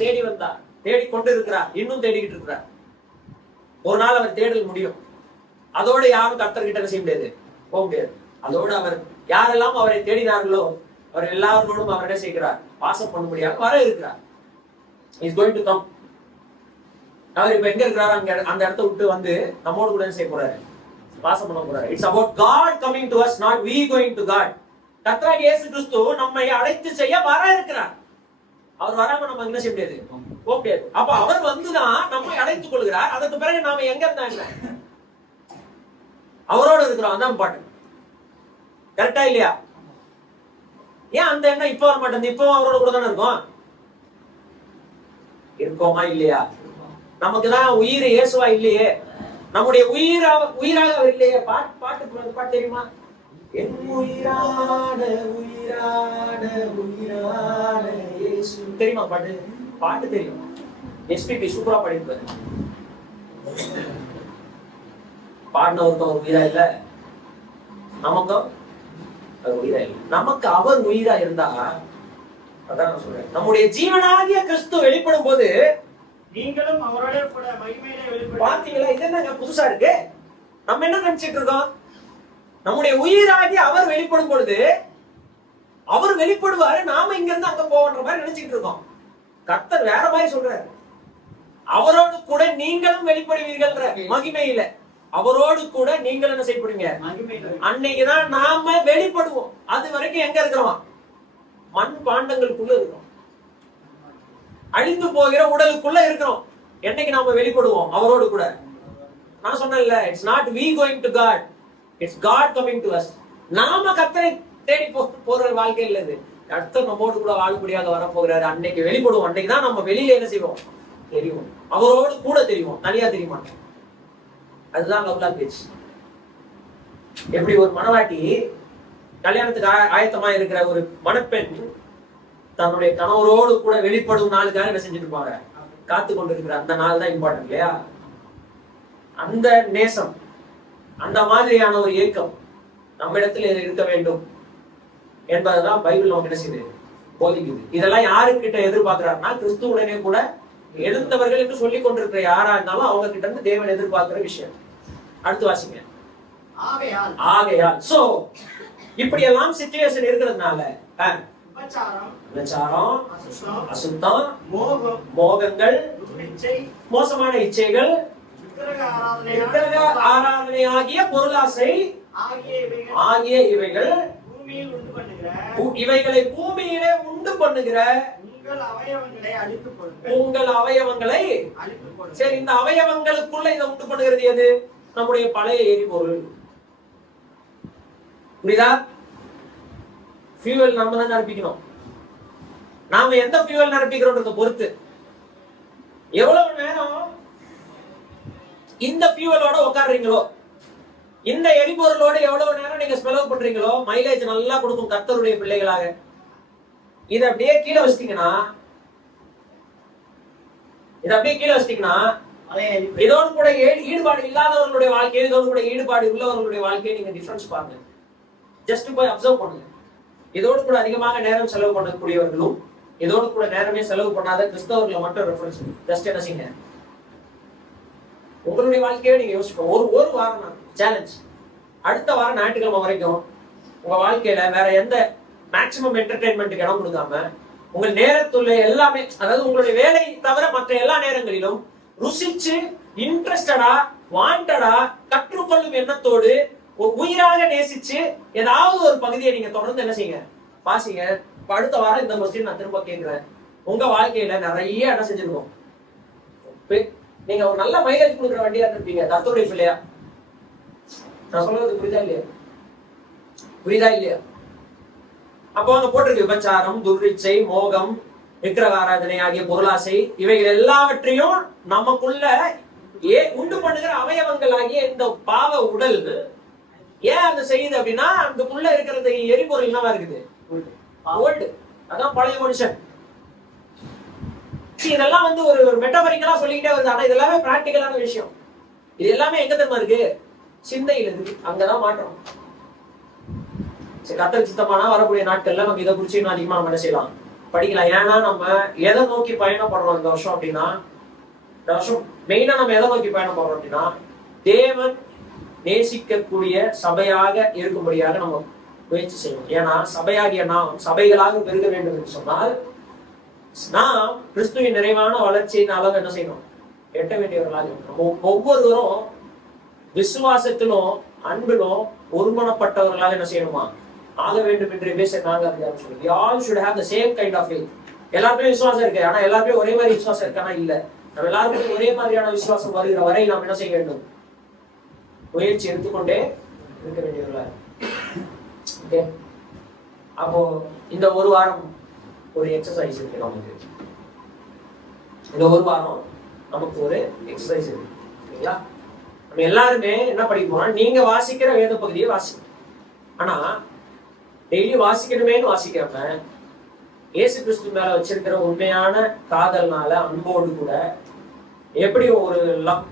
தேடி வந்தார், தேடிக்கொண்டு இருக்கிறார், இன்னும் தேடிக்கிட்டு இருக்கிறார். ஒரு நாள் அவர் தேடல் முடியும், அதோடு யாரும் கர்த்தர்கிட்ட செய்ய முடியாது, போக முடியாது. அதோடு அவர் யாரெல்லாம் அவரை தேடினார்களோ அவர் எல்லாரோடும் அவர் என்ன செய்கிறார், வாசம் பண்ண முடியாது, வர இருக்கிறார். Is going to come. அவர் இப்ப எங்க இருக்கிறார், அந்த இடத்த விட்டு நம்மோடு கூட செய்ய போறாரு, வாசம் பண்ண போறாரு. It's about God coming to us, not we going to God. கர்த்தராகிய இயேசு கிறிஸ்து நம்மை அழைத்து செய்ய வர இருக்கிறார். அவர் வராம நம்ம என்ன செய்ய முடியாது, போக முடியாது. அப்ப அவர் வந்துதான் நம்மை அழைத்துக் கொள்கிறார். அதற்கு பிறகு நாம எங்க இருந்தாங்க, அவரோட இருக்கிறோம். அதான் பாட்டு, கரெக்டா இல்லையா? ஏன் அந்த எண்ணம் இப்ப வர மாட்டேங்குது? இப்போ அவரோட கூட தானே இருக்கோமா இல்லையா? நமக்குதான் உயிர் இயேசுவா இல்லையே, நம்முடைய உயிராக அவர் இல்லையே. பாட்டு தெரியுமா? என் உயிரான உயிரான உயிரான இயேசு, தெரியுமா பாட்டு தெரியும். எஸ்பிபி சூப்பரா பாடியிருப்பாரு. பாடினவருக்கு ஒரு உயிரா இல்ல, நமக்கும் உயிரா இல்லை. நமக்கு அவர் உயிரா இருந்தா, அதான் நான் சொல்றேன், நம்முடைய ஜீவனாகிய கிறிஸ்து வெளிப்படும் போது நீங்களும் அவரோட கூட மகிமையிலே வெளிப்படும். பாத்தீங்களா? இது என்ன புதுசா இருக்கு? நம்ம என்ன நினைச்சிட்டு இருக்கோம், நம்முடைய உயிராகி அவர் வெளிப்படும் பொழுது அவர் வெளிப்படுவாரு, நாம இங்க இருந்து அங்க போவன்ற மாதிரி நினைச்சிட்டு இருக்கோம். கர்த்தர் வேற மாதிரி சொல்றாரு, அவரோடு கூட நீங்களும் வெளிப்படுவீர்கள் மகிமையில. அவரோடு கூட நீங்கள் என்ன செய்யப்படுவீங்க, அன்னைக்குதான் நாம வெளிப்படுவோம். அது வரைக்கும் எங்க இருக்கிறோம், மண் பாண்டங்களுக்குள்ள இருக்கிறோம், அழிந்து போகிற உடலுக்குள்ள இருக்கிறோம். என்னைக்கு நாம வெளிப்படுவோம், அவரோடு கூட. நான் சொன்னேன்ல, it's not we going to God, it's God coming to us. நாம கர்த்தரை தேடி போற வாழ்க்கை இல்ல இது. கர்த்தர் நம்மோடு கூட வாழும்படியாக வரப்போகிறாரு. அன்னைக்கு வெளிப்படுவோம், அன்னைக்கு தான் நம்ம வெளியில என்ன செய்வோம், தெரியும், அவரோடு கூட தெரியும், தனியா தெரிய மாட்டோம். அதுதான் லவ் லாங்குவேஜ். எப்படி ஒரு மணவாட்டி கல்யாணத்துக்கு ஆயத்தமா இருக்கிற ஒரு மணப்பெண் தன்னுடைய கணவரோடு கூட வெளிப்படும் நாளுக்காக என்ன செஞ்சுட்டு இருப்பாங்க, காத்து கொண்டிருக்கிற அந்த நாள் தான் இம்பார்ட்டன்ட் இல்லையா? அந்த நேசம், அந்த மாதிரியான ஒரு ஏக்கம் நம்ம இடத்துல இருக்க வேண்டும் என்பதுதான் பைபிள் நமக்கு என்ன செய்யுது, போதிக்குது. இதெல்லாம் யாருக்கிட்ட எதிர்பார்க்கிறாருன்னா, கிறிஸ்துவுடனே கூட எழுந்தவர்கள் என்று சொல்லிக் கொண்டிருக்கிற யாரா இருந்தாலும் அவங்க கிட்ட இருந்து தேவன் எதிர்பார்க்கிற விஷயம். அடுத்து வாசிங்க. ஆகையால் சோ இப்படி எல்லாம் சிச்சுவேஷன் இருக்கிறதுனால விபச்சாரம், அசுத்தம், மோகங்கள், மோசமான இச்சைகள், ஆராதனை ஆகிய பொருளாசை ஆகிய இவைகள் இவைகளை பூமியிலே உண்டு பண்ணுகிற உங்கள் அவயவங்களை. சரி, இந்த அவயவங்களுக்குள்ள இதை உண்டு பண்ணுகிறது எது? நம்முடைய பழைய எரிபொருள். புரியுதா? ஃபியூவல் நம்ம தான் நிரப்பிக்கணும். நாம எந்த ஃபியூவல் நிரப்பிக்கிறோம்ன்றத பொறுத்து எவ்வளவு நேரம் இந்த ஃபியூவலோட உட்காடுறீங்களோ, இந்த எரிபொருளோட எவ்வளவு நேரம் நீங்க ஸ்பெலோ பண்றீங்களோ, மைலேஜ் நல்லா கொடுக்கும் கர்த்தருடைய பிள்ளைகளாக. இதை அப்படியே கீழே வச்சிட்டீங்கன்னா இதோடு கூட ஈடுபாடு இல்லாதவர்களுடைய வாழ்க்கையை, இதோடு கூட ஈடுபாடு உள்ளவர்களுடைய வாழ்க்கையை நீங்க டிஃபரன்ஸ் பாருங்க. ஜஸ்ட் போய் அப்சர்வ் பண்ணுங்க. இதோடு கூட அதிகமாக நேரம் செலவு பண்ணக்கூடியவர்களும் இதோடு கூட நேரமே செலவு பண்ணாத கிறிஸ்தவர்களை மட்டும் ரெஃபரன்ஸ். ஜஸ்ட் என்ன செய்யுங்க, உங்களுடைய வாழ்க்கையை நீங்க யோசிப்போம். ஒரு வாரம் சேலஞ்ச். அடுத்த வாரம் ஞாயிற்றுக்கிழமை வரைக்கும் உங்க வாழ்க்கையில வேற எந்த மேக்சிமம் என்டர்டைன்மெண்ட்டுக்கு இடம் கொடுக்காம உங்கள் நேரத்துள்ள எல்லாமே, அதாவது உங்களுடைய வேலை தவிர மற்ற எல்லா நேரங்களிலும் ருசிச்சு இன்ட்ரெஸ்டடா வாண்டடா கற்றுக்கொள்ளும் எண்ணத்தோடு உயிராக நேசிச்சு ஏதாவது ஒரு பகுதியை நீங்க தொடர்ந்து என்ன செய்யுங்க, வாசிங்க. அடுத்த வாரம் இந்த கொஸ்டின் நான் திரும்ப கேட்கிறேன். உங்க வாழ்க்கையில நிறைய இடம் செஞ்சிருக்கோம். நீங்க ஒரு நல்ல மைலேஜ் கொடுக்குற வண்டியா இருப்பீங்க, கர்த்தருடைய பிள்ளையா. நான் சொல்றது புரியுதா இல்லையா? புரியுதா இல்லையா? அப்போ அங்க போட்டிருக்கு விபச்சாரம், துர்விச்சை, மோகம், விக்கிரக ஆராதனை ஆகிய பொருளாசை, இவைகள் எல்லாவற்றையும் நமக்குள்ள உண்டு பண்ணுகிற அவயவங்கள் ஆகிய இந்த பாவ உடல் ஏன் அது செய்யுது அப்படின்னா, அதுக்குள்ள இருக்கிறது எரிபொருள் என்னவா இருக்குது? ஓல்டு. அதான் பழைய மனுஷன். இதெல்லாம் வந்து ஒரு மெட்டபரிக்கலா சொல்லிக்கிட்டே வருது. ஆனா இதெல்லாமே பிராக்டிகலான விஷயம். இது எல்லாமே எங்க தெரியுமா இருக்கு? சிந்தையில இருக்கு. அங்கதான் மாற்றம். கர்த்தருக்கு சித்தமானா வரக்கூடிய நாட்கள்ல நம்ம இதை குறிச்சு இன்னும் அதிகமா நம்ம என்ன செய்யலாம், படிக்கலாம். ஏன்னா நம்ம எதை நோக்கி பயணப்படுறோம் இந்த வருஷம் அப்படின்னா, இந்த வருஷம் மெயினா நம்ம எதை நோக்கி பயணப்படுறோம் அப்படின்னா, தேவன் நேசிக்கக்கூடிய சபையாக இருக்கும்படியாக நம்ம முயற்சி செய்யணும். ஏன்னா சபையாகிய நாம் சபைகளாக பெருக வேண்டும் என்று சொன்னால் நாம் கிறிஸ்துவின் நிறைவான வளர்ச்சியின் அளவு என்ன செய்யணும், எட்ட வேண்டியவர்களாக இருக்கணும். ஒவ்வொருவரும் விசுவாசத்திலும் அன்பிலும் ஒருமனப்பட்டவர்களாக என்ன செய்யணுமா ஆக வேண்டும் என்று we all should have the same kind of faith. எல்லாருக்கும் விசுவாசம் இருக்கு, ஆனா எல்லாருக்கும் ஒரே மாதிரி விசுவாசம் இருக்கானா? இல்ல. நம்ம எல்லாருக்கும் ஒரே மாதிரியான விசுவாசம் வருகிற வரை நாம் என்ன செய்ய வேண்டும், முயற்சி எடுத்துக்கொண்டே இருக்க வேண்டியவர்களா. அப்போ இந்த ஒரு வாரம் ஒரு எக்ஸசைஸ் இருக்கு நமக்கு. இந்த ஒரு வாரம் நமக்கு ஒரு எக்ஸசைஸ் இருக்கு, சரிங்களா? நம்ம எல்லாருமே என்ன படிப்போம், நீங்க வாசிக்கிற வேத பகுதியை வாசிக்கணும். ஆனா டெய்லி வாசிக்கணுமேனு வாசிக்காம இயேசு கிறிஸ்து மேல வச்சிருக்கிற உண்மையான காதல்னால அன்போடு கூட, எப்படி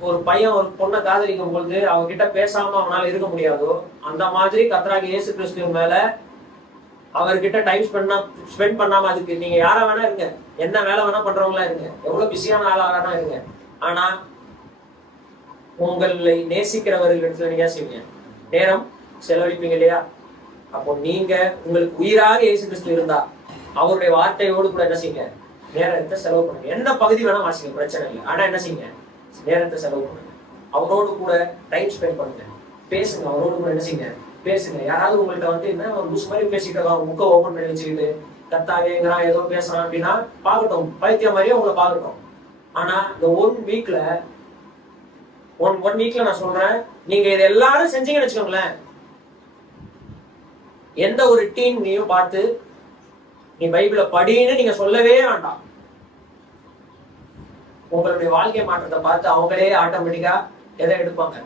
ஒரு பையன் ஒரு பொண்ணை காதலிக்கும் பொழுது அவகிட்ட பேசாம அவனால இருக்க முடியாதோ, அந்த மாதிரி கர்த்தராகிய இயேசு கிறிஸ்து மேல அவர்கிட்ட டைம் ஸ்பெண்ட் பண்ணாம, அதுக்கு நீங்க யாரா வேணா இருங்க, என்ன வேலை வேணா பண்றவங்களா இருங்க, எவ்வளவு பிஸியான ஆளா வேணா இருங்க, ஆனா உங்களை நேசிக்கிறவர்களிடத்துல நீங்க செய்வீங்க, நேரம் செலவழிப்பீங்க இல்லையா? அப்போ நீங்க உங்களுக்கு உயிராக இயேசு கிறிஸ்து இருந்தா அவருடைய வார்த்தையோடு கூட என்ன செய்யுங்க, நேரத்தை செலவு பண்ணுங்க. என்ன பகுதி வேணா வாசிங்க, பிரச்சனை இல்லை. ஆனா என்ன செய்யுங்க, நேரத்தை செலவு பண்ணுங்க. அவரோடு கூட டைம் ஸ்பெண்ட் பண்ணுங்க, பேசுங்க. அவரோடு கூட என்ன செய்யுங்க, பேசுங்க. யாராவது உங்கள்கிட்ட வந்து என்ன ஒரு லூஸ் மாதிரி பேசிட்டு இருக்காங்க, புக்கை ஓபன் பண்ணி வச்சுக்கிட்டு கத்தாவேங்கிறான் ஏதோ பேசுறான் அப்படின்னா பாக்கட்டும், பைத்தியம் மாதிரியே உங்களை பாக்கட்டும். ஆனா இந்த ஒன் வீக்ல நான் சொல்றேன், நீங்க இதை எல்லாரும் செஞ்சீங்கன்னு வச்சுக்கோங்களேன், எந்த ஒரு டீம் நீயும் பார்த்து நீ பைபிளை படின்னு நீங்க சொல்லவே வேண்டாம். உங்களுடைய வாழ்க்கை மாற்றத்தை பார்த்து அவங்களே ஆட்டோமேட்டிக்கா எதை எடுப்பாங்க,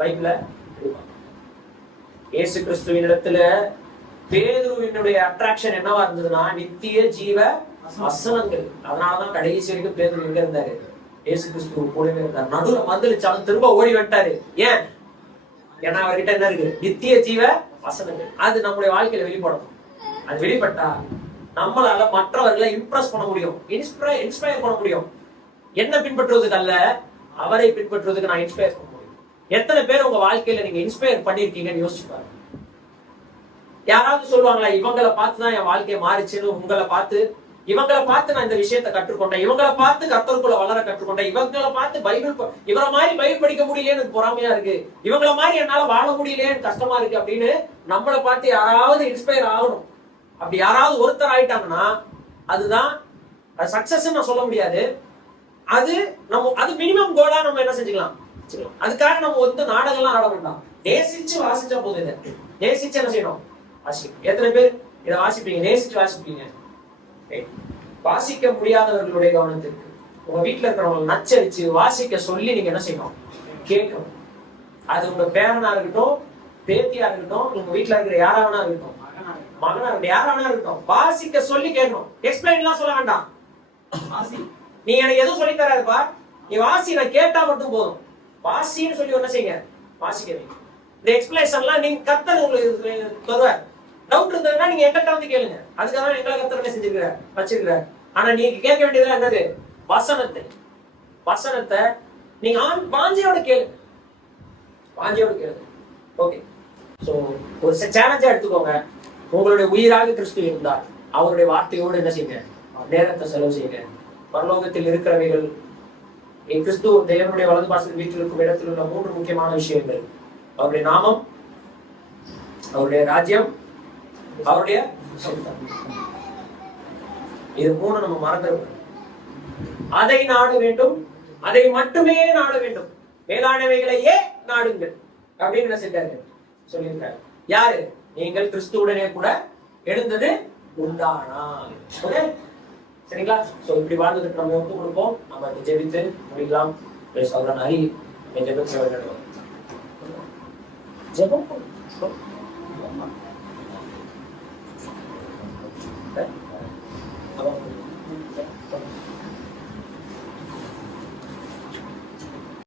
பைபிளை எடுப்பாங்க. இயேசு கிறிஸ்துவின் இடத்துல பேதுருவினுடைய அட்ராக்ஷன் என்னவா இருந்ததுன்னா, நித்திய ஜீவ வசனங்கள். அதனாலதான் கடைசி வரைக்கும் பேதுரு எங்க இருந்தாரு, இயேசு கிறிஸ்து கூடவே இருந்தார். நடுவுல மந்திரிச்சாலும் திரும்ப ஓடி வந்துட்டாரு. ஏன்? ஏன்னா அவர்கிட்ட என்ன இருக்கு, நித்திய ஜீவ வசனங்கள். அது நம்முடைய வாழ்க்கையில வெளிப்படணும். அது வெளிப்பட்டா நம்மளால மற்றவர்களை இம்ப்ரெஸ் பண்ண முடியும், இன்ஸ்பயர் பண்ண முடியும். என்ன பின்பற்றுவதுக்கு அல்ல, அவரை பின்பற்றுவதுக்கு நான் இன்ஸ்பயர் பண்ண முடியும். எத்தனை பேர் உங்க வாழ்க்கையில நீங்க இன்ஸ்பயர் பண்ணிருக்கீங்கன்னு யோசிச்சு பாருங்க. யாராவது சொல்லுவாங்களா, இவங்களை பார்த்துதான் என் வாழ்க்கையை மாறிச்சுன்னு? இவங்களை பார்த்து நான் இந்த விஷயத்தை கற்றுக்கொண்டேன், இவங்களை பார்த்து கர்த்தருக்குள்ள வளர கற்றுக்கொண்டேன், இவங்களை பார்த்து இவரை மாதிரி பைபிள் படிக்க முடியலையேன்னு பொறாமையா இருக்கு, இவங்களை மாதிரி என்னால வாழ முடியலையேன்னு கஷ்டமா இருக்கு அப்படின்னு நம்மளை பார்த்து யாராவது இன்ஸ்பயர் ஆகணும். அப்படி யாராவது ஒருத்தர் ஆயிட்டாங்கன்னா அதுதான் சக்சஸ் நான் சொல்ல முடியாது. அது மினிமம் கோலா நம்ம என்ன செஞ்சுக்கலாம். அதுக்காக நம்ம வந்து நாடகம்லாம் ஆட வேண்டாம். நேசிச்சு வாசிச்சா போதும். இதை நேசிச்சு என்ன செய்யணும், வாசிக்கணும். எத்தனை பேர் இதை வாசிப்பீங்க, நேசிச்சு வாசிப்பீங்க? வாசிக்க முடியாதவர்களுடைய கவனத்திற்கு உங்க வீட்டுல இருக்கிறவங்க நச்சரிச்சு வாசிக்க சொல்லி நீங்க என்ன செய்யணும், கேட்கணும். அது உங்க பேரனா இருக்கட்டும், பேத்தியா இருக்கட்டும், உங்க வீட்டுல இருக்கிற யாரா வேணா இருக்கட்டும், மகனா இருக்கட்டும், யாரா வேணா இருக்கட்டும், வாசிக்க சொல்லி கேட்கணும். எக்ஸ்பிளைன் எல்லாம் சொல்ல வேண்டாம். நீ எனக்கு எதுவும் சொல்லி தராதுப்பா, நீ வாசி, நான் கேட்டா மட்டும் போதும். வாசின்னு சொல்லி என்ன செய்யுங்க, வாசிக்கிறீங்க. இந்த எக்ஸ்பிளேஷன்லாம் நீங்க கர்த்தர் உங்களுக்கு தருவார். டவுட் இருந்ததுன்னா நீங்க எங்கிட்ட வந்து கேளுங்க. அதுக்காக தான் எங்களை கர்த்தர் என்ன செஞ்சிருக்கிறார், வச்சிருக்கிறார். ஆனா நீங்க கேட்க வேண்டியது என்னது, வசனத்தை. வசனத்தை நீங்க வாஞ்சியோட கேளுங்க, வாஞ்சியோட கேளுங்க. ஓகே, சோ ஒரு சேலஞ்சா எடுத்துக்கோங்க. உங்களுடைய உயிராக கிறிஸ்து இருந்தால் அவருடைய வார்த்தையோடு என்ன செய்யுங்க, நேரத்தை செலவு செய்யுங்க. பரலோகத்தில் இருக்கிறவைகள் கிறிஸ்து தேவனுடைய வலது பாசத்தில் வீட்டில் இருக்கும் இடத்தில் உள்ள 3 முக்கியமான விஷயங்கள்: அவருடைய நாமம், அவருடைய ராஜ்யம், அவருடைய சொந்தம். இது 3 நம்ம மறந்துடுவோம். அதை நாட வேண்டும், அதை மட்டுமே நாட வேண்டும், மேலானவைகளையே நாடுங்கள் அப்படின்னு என்ன செஞ்சாரு, சொல்லியிருக்காரு. யாரு? நீங்கள் கிறிஸ்துவுடனே கூட எழுந்தது உண்டானால். சரிங்களா? சோ இப்படி வாழ்ந்ததுக்கு நம்ம ஒப்பு கொடுப்போம். நம்ம ஜெபித்து முடிக்கலாம். சொல்றேன் ஹரி ஜெபம்